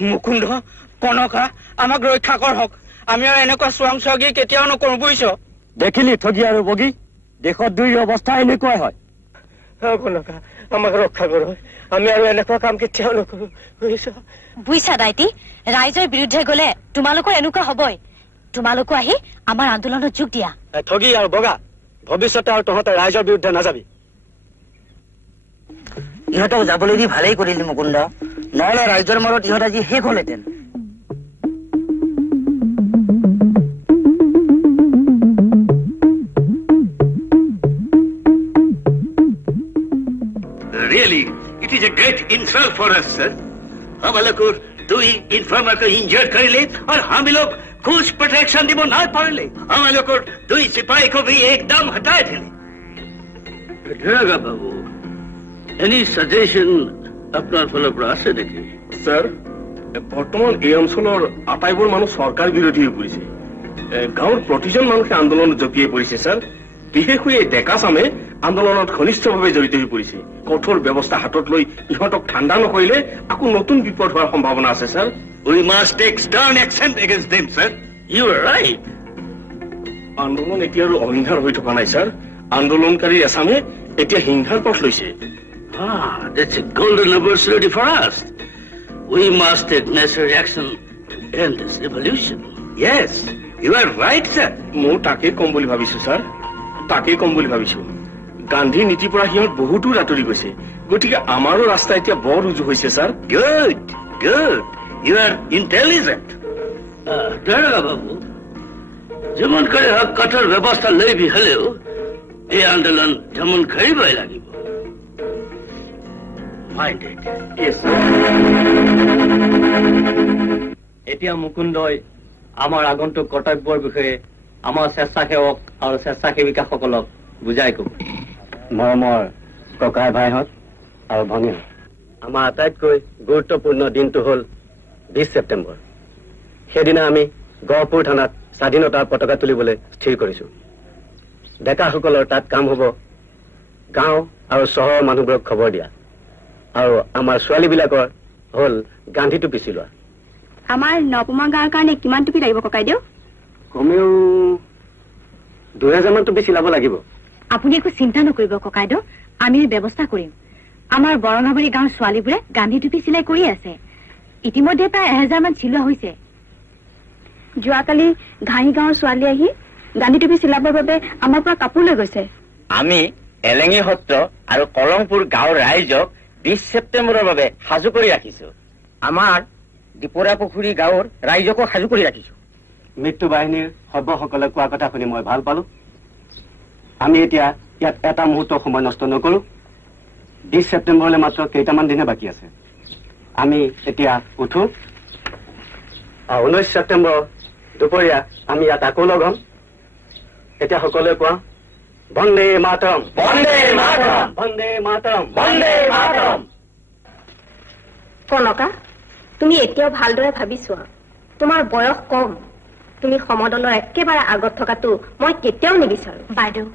Mukunda কনকা আমাক ৰক্ষা কৰ হক আমি আৰু এনেকুৱা চোৱাং চগি কেতিয়াও নকৰো বুইছ দেখিলি ঠগি আৰু বগি দেশত দুই অৱস্থা এনেকুৱাই হয় কনকা আমাক ৰক্ষা কৰ আমি আৰু এনেকুৱা কাম কেতিয়াও নকৰো বুইছ বুইছা দাইটি ৰাইজৰ বিৰুদ্ধে গলে তোমালোকৰ এনেকুৱা হবই তোমালোকো আহি আমাৰ আন্দোলনত যোগ দিয়া ঠগি আৰু বগা ভৱিষ্যতে আৰু তহঁতে ৰাইজৰ বিৰুদ্ধে নাযাবি ইহঁতক যাবলৈ দি ভালেই কৰিলি মুকুন্দ নহলে ৰাইজৰ মৰত ইহঁত আজি শেষ হলহেঁতেন Really, it is a great insult for us, sir. हम लोग दुई इन्फॉर्मर को इंजर्ड कर ले और हम लोग कुछ प्रोटेक्शन दिबो ना पड़ ले हम लोग दुई सिपाही को भी एकदम हटाए थे Draga Babu, any suggestion আপোনাৰ ফালৰ পৰা আছে নেকি? স্যাৰ, বৰ্তমান এই অঞ্চলৰ আটাইবোৰ মানুহ চৰকাৰ বিৰোধী হৈ পৰিছে। গাঁৱৰ প্ৰতিজন মানুহে আন্দোলনত জঁপিয়াই পৰিছে স্যাৰ। বিশেষকৈ এই ডেকা চামে আন্দোলনত ঘনিষ্ঠভাৱে জড়িত হৈ পৰিছে। কঠোৰ ব্যৱস্থা হাতত লৈ ইহঁতক ঠাণ্ডা নকৰিলে আকৌ নতুন বিপদ হোৱাৰ সম্ভাৱনা আছে sir. We must take stern action against them, sir. You are right. আন্দোলন এতিয়া আৰু অহিংসাৰ হৈ থকা নাই স্যাৰ। আন্দোলনকাৰী এছামে এতিয়া হিংসাৰ পথ লৈছে। That's a golden opportunity for us. We must take necessary action to end this revolution. Yes, you are right, sir. মই তাকেই কম বুলি ভাবিছো স্যাৰ, তাকেই কম বুলি ভাবিছো। গান্ধী নীতিৰ পৰা সিহঁত বহুতো আঁতৰি গৈছে, গতিকে আমাৰো ৰাস্তা এতিয়া বৰ উজু হৈছে sir. Good, good. You are intelligent. দাৰোগা বাবু, যেমন করে হোক কঠোর ব্যবস্থা লইবি হলেও এই আন্দোলন যেমন করিবই লাগিব। Minded. Yes, sir. এতিয়া মুকুন্দই আমাৰ আগন্তুক কৰ্তব্যৰ বিষয়ে আমাৰ স্বেচ্ছাসেৱক আৰু স্বেচ্ছাসেৱিকাসকলক বুজাই ক'ব। মৰমৰ ককাই ভাইহঁত আৰু ভনীহঁত, আমাৰ আটাইতকৈ গুৰুত্বপূৰ্ণ দিনটো হ'ল 20 ছেপ্টেম্বৰ। সেইদিনা আমি গহপুৰ থানাত স্বাধীনতাৰ পতাকা তুলিবলৈ স্থিৰ কৰিছো। ডেকাসকলৰ তাত কাম হ'ব গাঁও আৰু চহৰৰ মানুহবোৰক খবৰ দিয়া, আৰু আমাৰ ছোৱালীবিলাকৰ হ'ল গান্ধী টুপি চিলোৱা। আমাৰ নপমা গাঁৱৰ কাৰণে কিমান টুপি লাগিব ককাইদেউ? কমেও 2000 মান টুপি চিলাব লাগিব। আপুনি একো চিন্তা নকৰিব ককাইদেউ, আমি ব্যৱস্থা কৰিম। আমাৰ বৰঙাবাৰী গাঁৱৰ ছোৱালীবোৰে গান্ধী টুপি চিলাই কৰি আছে। ইতিমধ্যে প্ৰায় 1000 মান চিলোৱা হৈছে। যোৱাকালি ঘাঁহি গাঁৱৰ ছোৱালী আহি গান্ধী টুপি চিলাবৰ বাবে আমাৰ পৰা কাপোৰ লৈ গৈছে। আমি এলেঙি সত্ৰ আৰু কলংপুৰ গাঁৱৰ ৰাইজক 20 ছেপ্টেম্বৰৰ বাবে সাজু কৰি ৰাখিছো। আমাৰ দীপৰা পুখুৰী গাঁৱৰ ৰাইজকো সাজু কৰি ৰাখিছো। মৃত্যু বাহিনীৰ সভ্যসকলে কোৱা কথা শুনি মই ভাল পালো। আমি এতিয়া ইয়াত এটা মুহূৰ্ত সময় নষ্ট নকৰো। 20 ছেপ্টেম্বৰলৈ মাত্ৰ কেইটামান দিনহে বাকী আছে। আমি এতিয়া উঠো। 19 ছেপ্টেম্বৰ দুপৰীয়া আমি ইয়াত আকৌ লগ হ'ম। এতিয়া সকলোৱে কোৱা, বন্দে মাতৰম, বন্দে মাতৰম, বন্দে মাতৰম, বন্দে মাতৰম। কনকা, তুমি এতিয়াও ভালদৰে ভাবি চোৱা। তোমাৰ বয়স কম, তুমি সমদলৰ একেবাৰে আগত থকাটো মই কেতিয়াও নিবিচাৰো। বাইদেউ,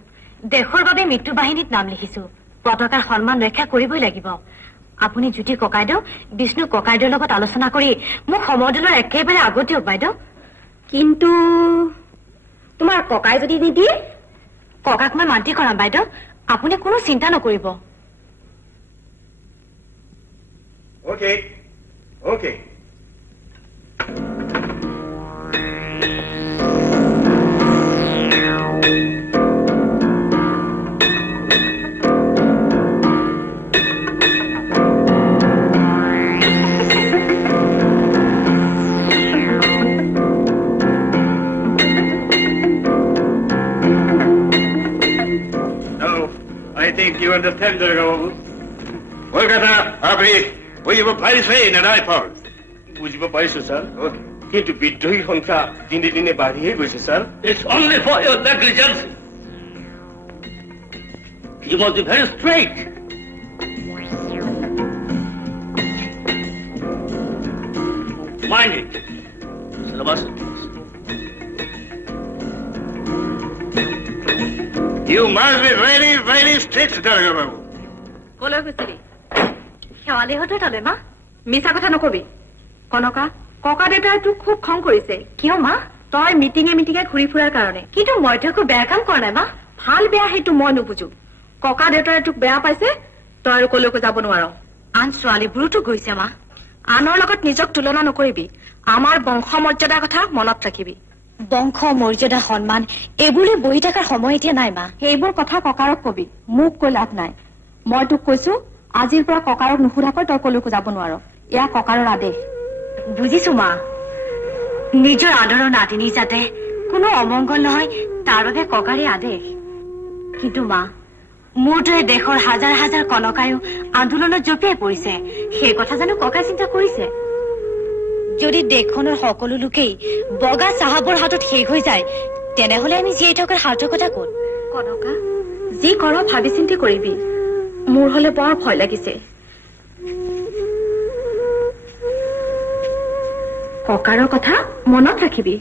দেশৰ বাবে মৃত্যু বাহিনীত নাম লিখিছো। পতাকাৰ সন্মান ৰক্ষা কৰিবই লাগিব। আপুনি জ্যোতি ককাইদেউ, বিষ্ণু ককাইদেউৰ লগত আলোচনা কৰি মোক সমদলৰ একেবাৰে আগত দিয়ক বাইদেউ। কিন্তু তোমাৰ ককাই যদি নিদিয়ে? ককাক মই মান্তি কৰাম বাইদেউ, আপুনি কোনো চিন্তা নকৰিব। Okay, okay. I think you understand, Dargababu. Kolkata, Abri, বুজিব পাৰিছে নে নাই পাৰ? বুজিব পাৰিছো ছাৰ, কিন্তু বিদ্ৰোহীৰ সংখ্যা দিনে দিনে বাঢ়িহে গৈছে sir. It's only for your negligence. You must be very straight. Mind it. Syllabus. You must be very, very strict, Dargababu. কলৈ গৈছিলি? শেৱালিহঁতৰ তালৈ মা। মিছা কথা নকবি। কনকা, ককা দেউতাই তোক খুব খং কৰিছে। কিয় মা? তই মিটিঙে মিটিঙে ঘূৰি ফুৰাৰ কাৰণে। কিন্তু মইতো একো বেয়া কাম কৰা নাই মা। ভাল বেয়া সেইটো মই নুবুজো। ককা দেউতাই তোক বেয়া পাইছে, তই আৰু কলৈকো যাব নোৱাৰ। আন ছোৱালীবোৰোতো গৈছে মা। আনৰ লগত নিজক তুলনা নকৰিবি। আমাৰ বংশ মৰ্যাদাৰ কথা মনত ৰাখিবি। বংশ মৰ্যাদা সন্মান এইবোৰে বহি থকাৰ সময় এতিয়া নাই মা। সেইবোৰ কথা ককাৰক কবি, মোক কৈ লাভ নাই। মই তোক কৈছো, আজিৰ পৰা ককাৰক নুসুধাকৈ তই কলৈকো যাব নোৱাৰ। এয়া ককাৰৰ আদেশ। বুজিছো মা। নিজৰ আদৰৰ নাতিনী যাতে কোনো অমংগল নহয় তাৰ বাবে ককাৰে আদেশ। কিন্তু মা, মোৰ দৰে দেশৰ হাজাৰ হাজাৰ কনকায়ো আন্দোলনত জঁপিয়াই পৰিছে। সেই কথা জানো ককাই চিন্তা কৰিছে? যদি দেশখনৰ সকলো লোকেই বগা চাহাবৰ হাতত শেষ হৈ যায়, তেনেহলে আমি জীয়াই থকাৰ সাৰ্থকতা ক'ত? কনকা, যি কৰ ভাবি চিন্তি কৰিবি। মোৰ হলে বৰ ভয় লাগিছে। ককাৰৰ কথা মনত ৰাখিবি।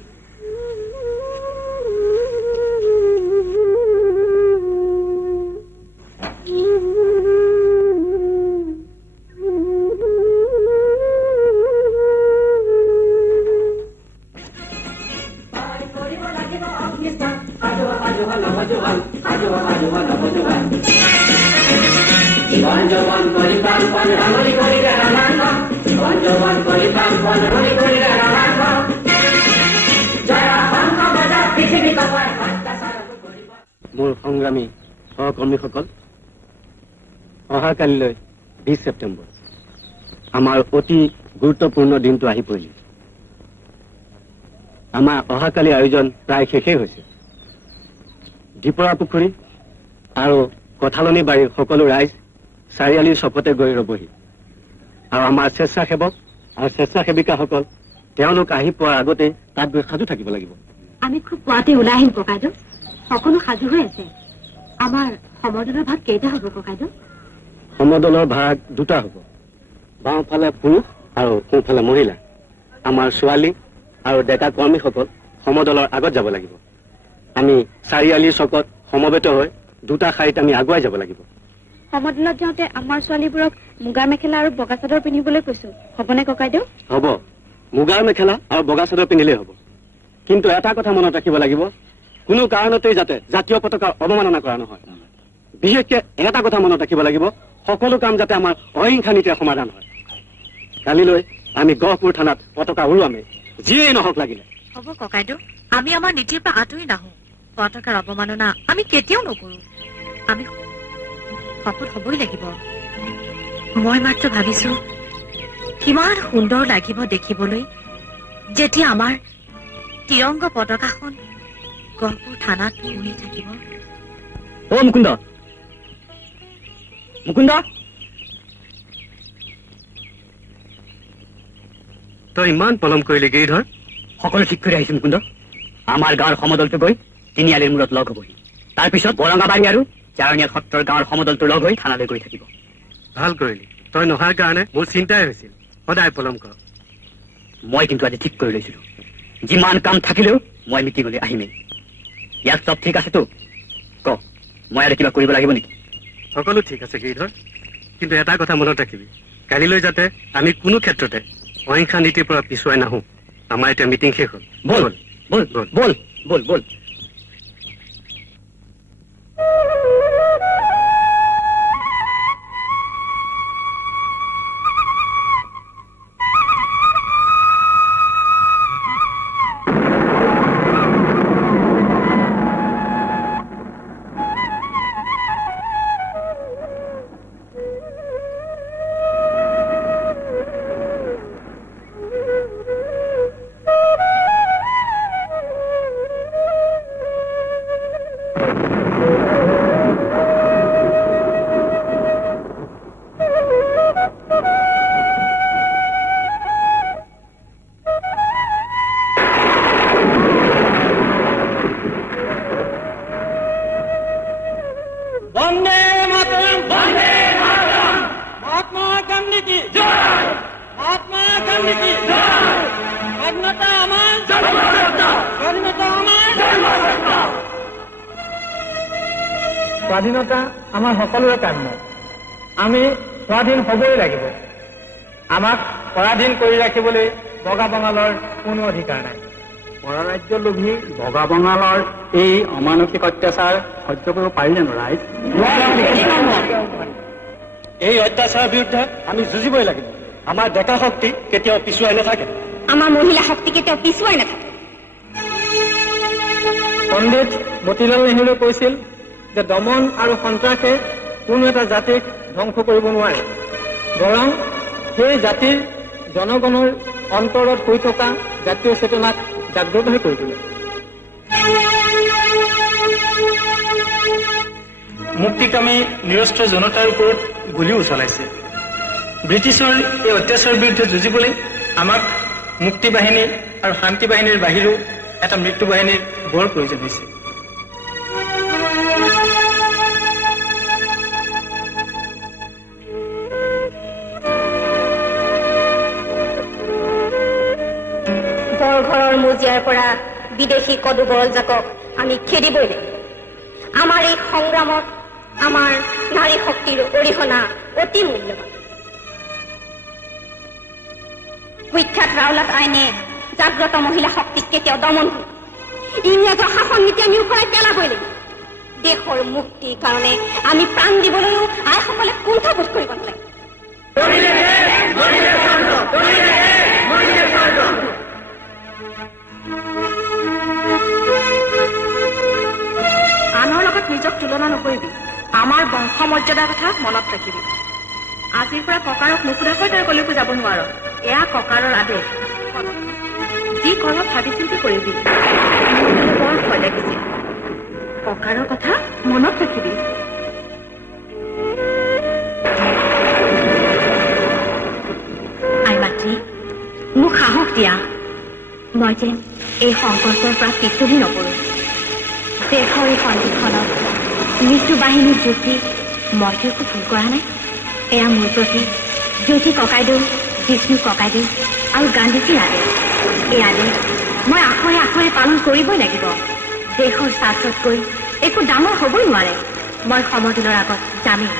মোৰ সংগ্ৰামী সহকৰ্মীসকল, অহাকালিলৈ 20 ছেপ্টেম্বৰ আমাৰ অতি গুৰুত্বপূৰ্ণ দিনটো আহি পৰিল। আমাৰ অহাকালি আয়োজন প্ৰায় শেষেই হৈছে। ডিপৰা পুখুৰী আৰু কঠালনি বাৰীৰ সকলো ৰাইজ চাৰিআলিৰ চকতে গৈ ৰবহি আৰু আমাৰ স্বেচ্ছাসেৱক আৰু স্বেচ্ছাসেৱিকাসকল তেওঁলোক আহি পোৱাৰ আগতে তাত গৈ সাজু থাকিব লাগিব। আমি খুব পুৱাতে ওলাই আহিম ককাইদেউ। সকলো সাজু হৈ আছে। আমাৰ সমদলৰ ভাগ কেইটা হ'ব ককাইদেউ? সমদলৰ ভাগ দুটা হ'ব। বাওঁফালে পুৰুষ আৰু সোঁফালে মহিলা। আমাৰ ছোৱালী আৰু ডেকা কৰ্মীসকল সমদলৰ আগত যাব লাগিব। আমি চাৰিআলিৰ চকত সমবেত হৈ দুটা শাৰীত আমি আগুৱাই যাব লাগিব। সমদলত যাওঁতে আমাৰ ছোৱালীবোৰক মুগাৰ মেখেলা আৰু বগা চাদৰ পিন্ধিবলৈ কৈছো, হ'বনে ককাইদেউ? হ'ব, মুগাৰ মেখেলা আৰু বগা চাদৰ পিন্ধিলেই হ'ব। কিন্তু এটা কথা মনত ৰাখিব লাগিব, কোনো কাৰণতেই যাতে জাতীয় পতাকাৰ অৱমাননা কৰা নহয়। বিশেষকে এটা কথা মনত ৰাখিব লাগিব, সকলো কাম যাতে আমাৰ অহিংসা নীতিৰে সমাধান হয়। কালিলৈ আমি গহপুৰ থানাত পতাকা উৰুৱামেই, যিয়েই নহওক লাগিলে। হ'ব ককাইদেউ, আমি আমাৰ নীতিৰ পৰা আঁতৰি নাহো। পতাকাৰ অৱমাননা আমি কেতিয়াও নকৰো। আমি শপত হবই লাগিব। মই মাত্ৰ ভাবিছো কিমান সুন্দৰ লাগিব দেখিবলৈ যেতিয়া আমাৰ তিৰংগ পতাকাখন গহপুৰ থানাত উৰি থাকিব। অ মুকুন্দ, মুকুন্দ, তই ইমান পলম কৰিলি গিৰিধৰ? সকলো ঠিক কৰি আহিছো মুকুন্দ। আমাৰ গাঁৱৰ সমদলটো গৈ তিনিআলিৰ মূৰত লগ হবহি। তাৰপিছত বৰঙাবাৰী আৰু চাৰণীয়া সত্ৰৰ গাঁৱৰ সমদলটো লগ হৈ থানালৈ গৈ থাকিব। ভাল কৰিলি। তই নহাৰ কাৰণে মোৰ চিন্তাই হৈছিল। সদায় পলম কৰ। মই কিন্তু আজি ঠিক কৰি লৈছিলো, যিমান কাম থাকিলেও মই মিটিঙলৈ আহিমেই। ইয়াত চব ঠিক আছেতো? ক, মই আৰু কিবা কৰিব লাগিব নেকি? সকলো ঠিক আছে গিৰিধৰ, কিন্তু এটা কথা মনত ৰাখিবি, কালিলৈ যাতে আমি কোনো ক্ষেত্ৰতে অহিংসা নীতিৰ পৰা পিছুৱাই নাহো। আমাৰ এতিয়া মিটিং শেষ হ'ল। বল বল বল বল বল বল। স্বাধীনতা আমাৰ সকলোৰে কাম্য। আমি স্বাধীন হবই লাগিব। আমাক পৰাধীন কৰি ৰাখিবলৈ বগা বঙালৰ কোনো অধিকাৰ নাই। পৰৰাজ্য লোভী বগা বঙালৰ এই অমানসিক অত্যাচাৰ সহ্য কৰিব পাৰি জানো ৰাইজ? এই অত্যাচাৰৰ বিৰুদ্ধে আমি যুঁজিবই লাগিব। আমাৰ ডেকা শক্তি কেতিয়াও পিছুৱাই নাথাকে। আমাৰ মহিলা শক্তি কেতিয়াও পিছুৱাই নাথাকে। পণ্ডিত মতিলাল নেহৰুৱে কৈছিল যে দমন আৰু সন্ত্ৰাসে কোনো এটা জাতিক ধ্বংস কৰিব নোৱাৰে, বৰং সেই জাতিৰ জনগণৰ অন্তৰত হৈ থকা জাতীয় চেতনাক জাগ্ৰতহে কৰি তোলে। মুক্তিকামী নিৰস্ত্ৰ জনতাৰ ওপৰত গুলীও চলাইছে। ব্ৰিটিছৰ এই অত্যাচাৰৰ বিৰুদ্ধে যুঁজিবলৈ আমাক মুক্তি বাহিনী আৰু শান্তি বাহিনীৰ বাহিৰেও এটা মৃত্যু বাহিনীৰ বৰ প্ৰয়োজন হৈছে। মজিয়াৰ পৰা বিদেশী কদুবৰলজাকক আমি খেদিবই লাগিব। আমাৰ এই সংগ্ৰামত আমাৰ নাৰী শক্তিৰ অৰিহণা অতি মূল্যৱান। কুখ্যাত ৰাওলাট আইনে জাগ্ৰত মহিলা শক্তিক কেতিয়াও দমন কৰে। ইংৰাজৰ শাসন নীতি আমি উফৰাই পেলাবই লাগিব। দেশৰ মুক্তিৰ কাৰণে আমি প্ৰাণ দিবলৈও আইসকলে কুণ্ঠাবোধ কৰিব নালাগে। আনৰ লগত নিজক তুলনা নকৰিবি। আমাৰ বংশ মৰ্যাদাৰ কথা মনত ৰাখিবি। আজিৰ পৰা ককাৰক নুসুধাকৈ তই কলৈকো যাব নোৱাৰ। এয়া ককাৰৰ আদেশ। যি কৰ ভাবি চিন্তি কৰিবি। বৰ ভয় লাগিছে। ককাৰৰ কথা মনত ৰাখিবি। আই মাতৃ, মোক সাহস দিয়া। মই যেন এই সংকল্পৰ পৰা কিছুহি নকৰো। দেশৰ এই সন্ধিখনত মৃত্যু বাহিনীৰ জ্যোতি মইতো একো ভুল কৰা নাই। এয়া মোৰ প্ৰতি জ্যোতি ককাইদেউ, বিষ্ণু ককাইদেউ আৰু গান্ধীজীৰ আদেশ। এই আদেশ মই আখৰে আখৰে পালন কৰিবই লাগিব। দেশৰ স্বাৰ্থতকৈ একো ডাঙৰ হবই নোৱাৰে। মই সমদিনৰ আগত যামেই।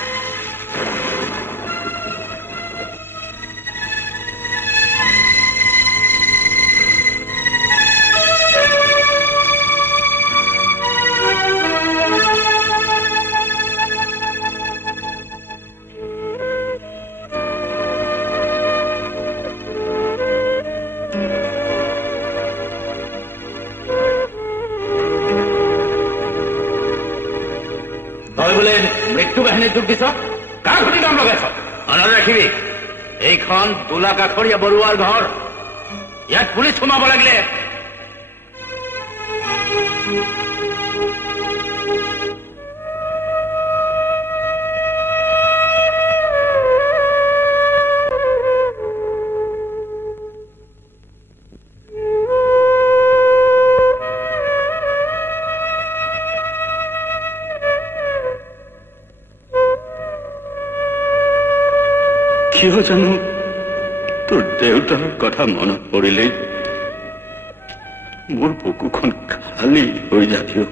মৃত্যু বাহিনীত যোগ দিছ, কাৰ ঘটি নাম লগাইছ? মনত ৰাখিবি, এইখন দোলাকাষৰীয়া বৰুৱাৰ ঘৰ। ইয়াত পুলিচ সোমাব লাগিলে কিয় জানো তোৰ দেউতাৰ কথা মনত পৰিলেই মোৰ বুকুখন খালী হৈ যায়।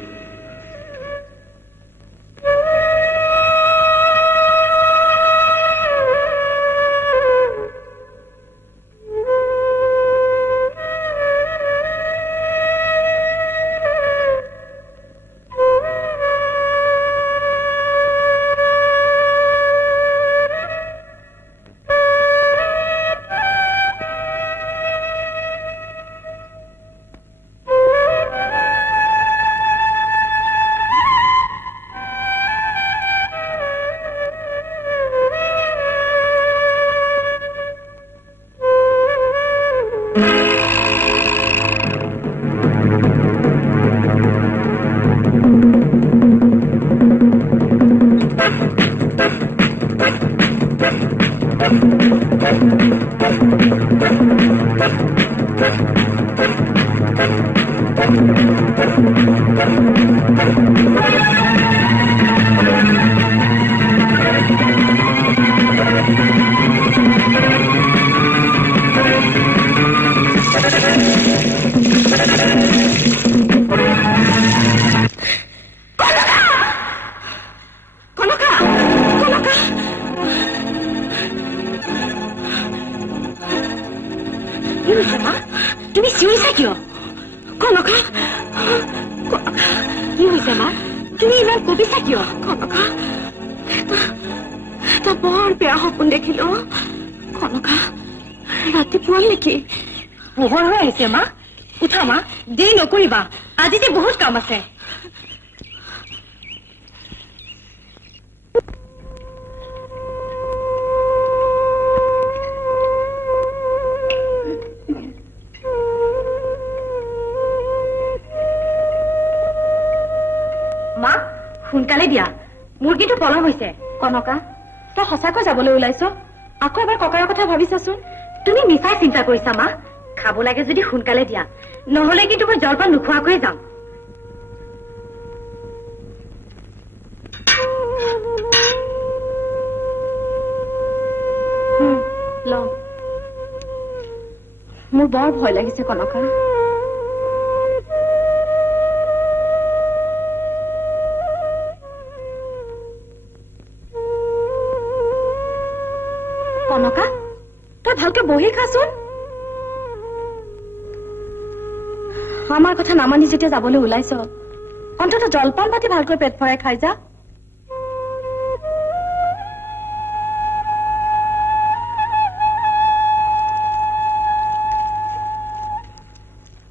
তুমি চিঞৰিছা কিয়? কনকা, কি হৈছে মা? তুমি ইমান কবিছা কিয়? কনকা, এটা বৰ বেয়া সপোন দেখিলো। কনকা, ৰাতিপুৱা নেকি? পোহৰ হৈ আহিছে মা। উঠা মা, দেৰি নকৰিবা। আজি যে বহুত কাম আছে। মা, সোনকালে দিয়া, মুৰ্গীটো পলম হৈছে। কনকা, তই সঁচাকৈ যাবলৈ ওলাইছ? আকৌ এবাৰ ককাৰৰ কথা ভাবিছাচোন। তুমি মিছাই চিন্তা কৰিছা মা। খাব লাগে যদি সোনকালে দিয়া, নহলে কিন্তু মই জলপান নোখোৱাকৈয়ে যাম। মোৰ বৰ ভয় লাগিছে কনকা। কনকা তই ভালকে বহি খাচোন। আমাৰ কথা নামানি যেতিয়া যাবলৈ ওলাইছ অন্তত জলপান পাতি ভালকৈ পেট ভৰাই খাই যা।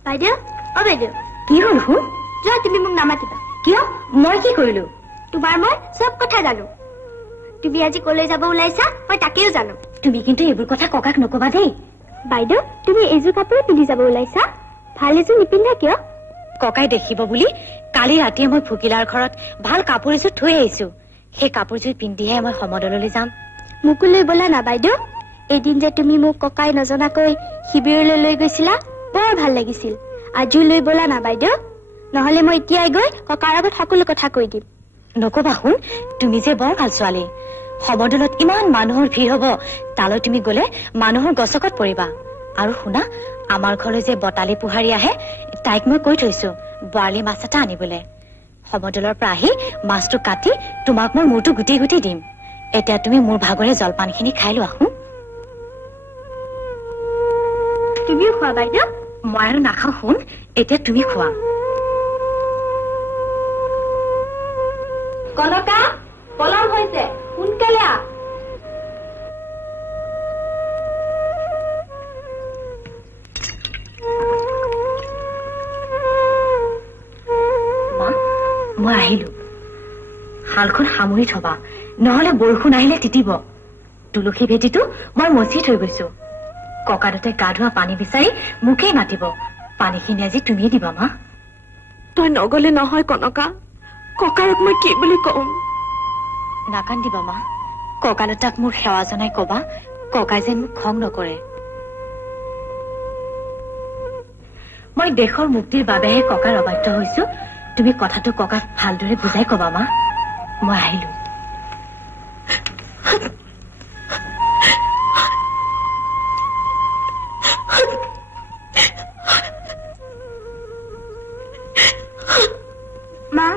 বাইদেউ অ বাইদেউ কি হ'ল শুন? যোৱা তুমি মোক নামাতিবা। কিয়? মই কি কৰিলো? তোমাৰ মই চব কথা জানো। তুমি আজি কলৈ যাব ওলাইছা মই তাকেও জানো। তুমি কিন্তু এইবোৰ কথা ককাক নকবা দেই। বাইদেউ তুমি এইযোৰ কাপোৰে পিন্ধি যাব ওলাইছা, ভাল এযোৰ নিপিন্ধা কিয়? ককাই দেখিব বুলি কালি ৰাতিয়ে মই ভুকিলাৰ ঘৰত ভাল কাপোৰ এযোৰ থৈ আহিছো। সেই কাপোৰযোৰ পিন্ধিহে মই সমদললৈ যাম। মোকো লৈ বলা না বাইদেউ। এদিন যে তুমি মোক ককাই নজনাকৈ শিবিৰলৈ লৈ গৈছিলা বৰ ভাল লাগিছিল। আজিও লৈ বলা না বাইদেউ, নহলে মই এতিয়াই গৈ ককাৰ আগত সকলো কথা কৈ দিম। নকবা শুন, তুমি যে বৰ ভাল ছোৱালী। সমদলত ইমান মানুহৰ ভিৰ হব, তালৈ তুমি গলে মানুহৰ গছকত পৰিবা। আৰু শুনা, আমাৰ ঘৰলৈ যে বটালি পোহাৰী আহে তাইক মই কৈ থৈছো বৰালি মাছ এটা আনিবলৈ। সমদলৰ পৰা আহি মাছটো কাটি তোমাক মই মূৰটো গুটি গুটি দিম। এতিয়া তুমি মোৰ ভাগৰে জলপানখিনি খাই লোৱা শুন। তুমিও খোৱা বাইদেউ। মই আৰু নাখাওঁ শুন, এতিয়া তুমি খোৱা। কনকা পলম হৈছে, সোনকালে আহ। মা, মই আহিলো। শালখন সামৰি থবা, নহলে বৰষুণ আহিলে তিতিব। তুলসী ভেটিটো মই মচি থৈ গৈছো। ককাদতে গা ধোৱা পানী বিচাৰি মোকেই মাতিব। পানীখিনি আজি তুমিয়ে দিবা মা। তই নগলে নহয় কনকা, ককাইক মই কি বুলি কম? নাকান্দিবা মা, ককাদেউতাক মোৰ সেৱা জনাই কবা ককাই যেন মোক খং নকৰে। মই দেশৰ মুক্তিৰ বাবেহে ককাৰ অবাধ্য হৈছো। তুমি কথাটো ককাক ভালদৰে বুজাই কবা মা। মই আহিলো। মা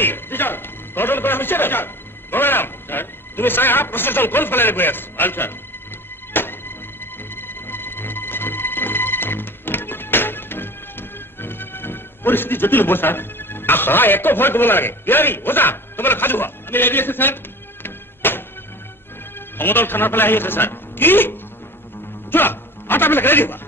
গঠন কৰা হৈছে বলৰাম তুমি চাই আহা প্ৰশাসন কোনফালে গৈ আছে ভাল ছাৰ পৰিস্থিতি জটিল হ'ব ছাৰ আহা একো ভয় কৰিব নালাগে বিহাৰী ওজা তোমালোক সাজু হোৱা আমি ৰেডি আছো ছাৰ সমতল থানাৰ ফালে আহি আছে ছাৰ কি যোৱা আটাবিলাক ৰেডি হোৱা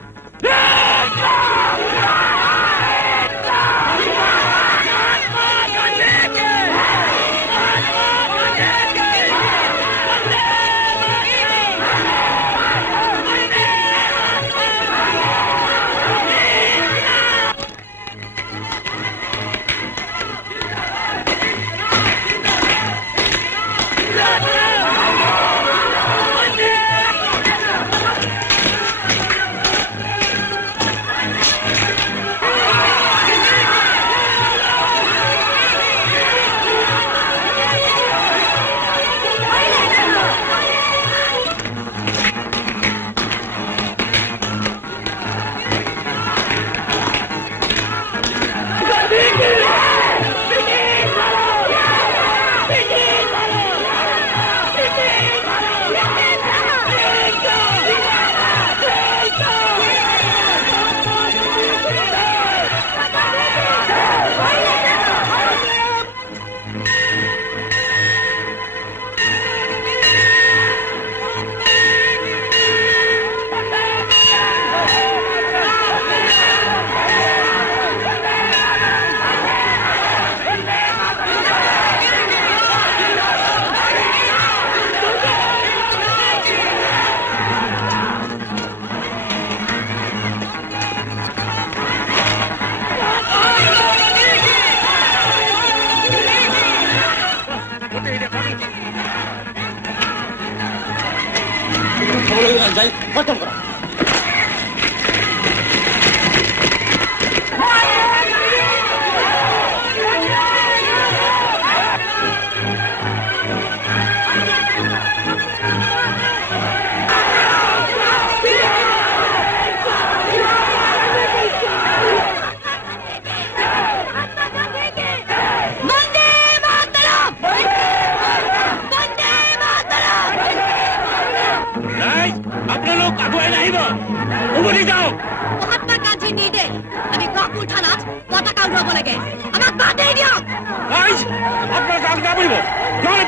যাই খতম কৰা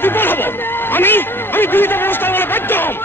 বিপদ হব আমি বিহিত ব্যবস্থা বলে বাধ্য হম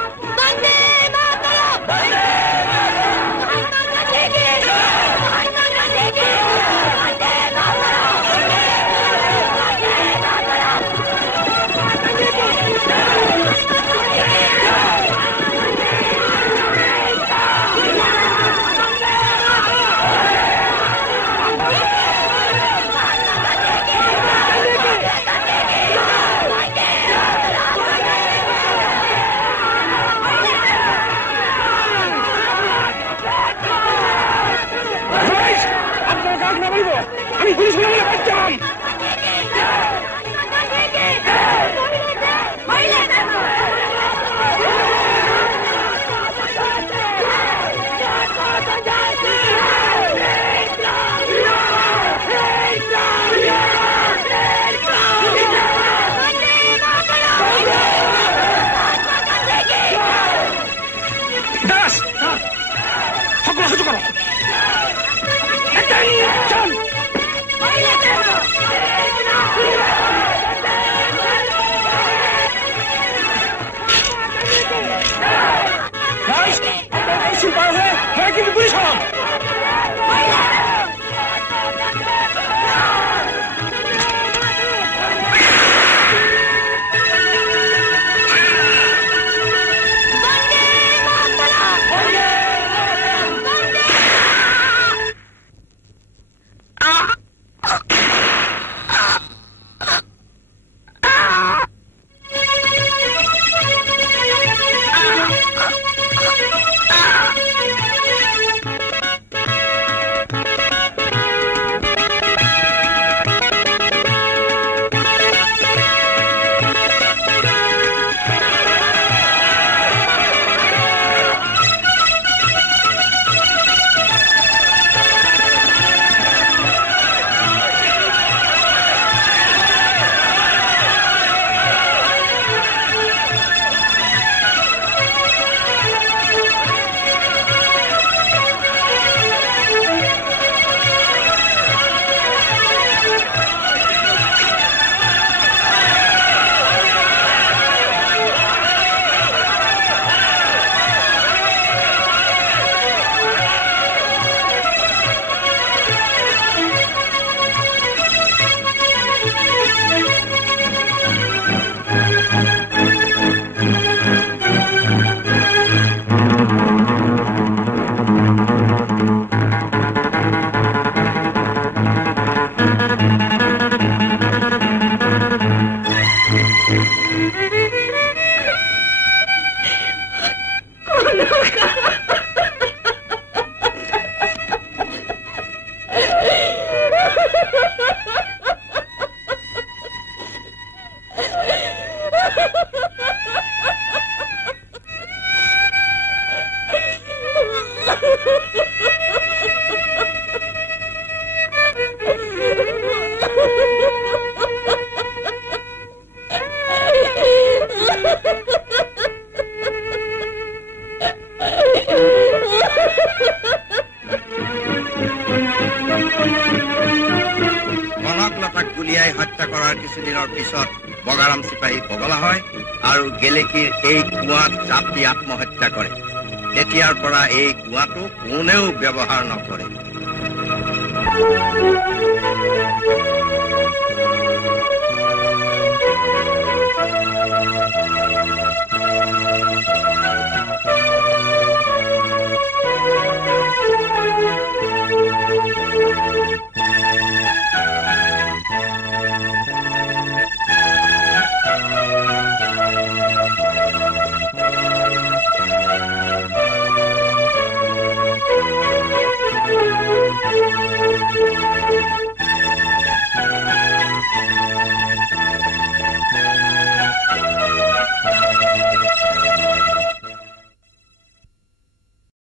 পিছত বগাৰাম চিপাহী পগলা হয় আৰু গেলেকীৰ এই কুঁৱাত জাপ দি আত্মহত্যা কৰে। তেতিয়াৰ পৰা এই কুঁৱাটো কোনেও ব্যৱহাৰ নকৰে।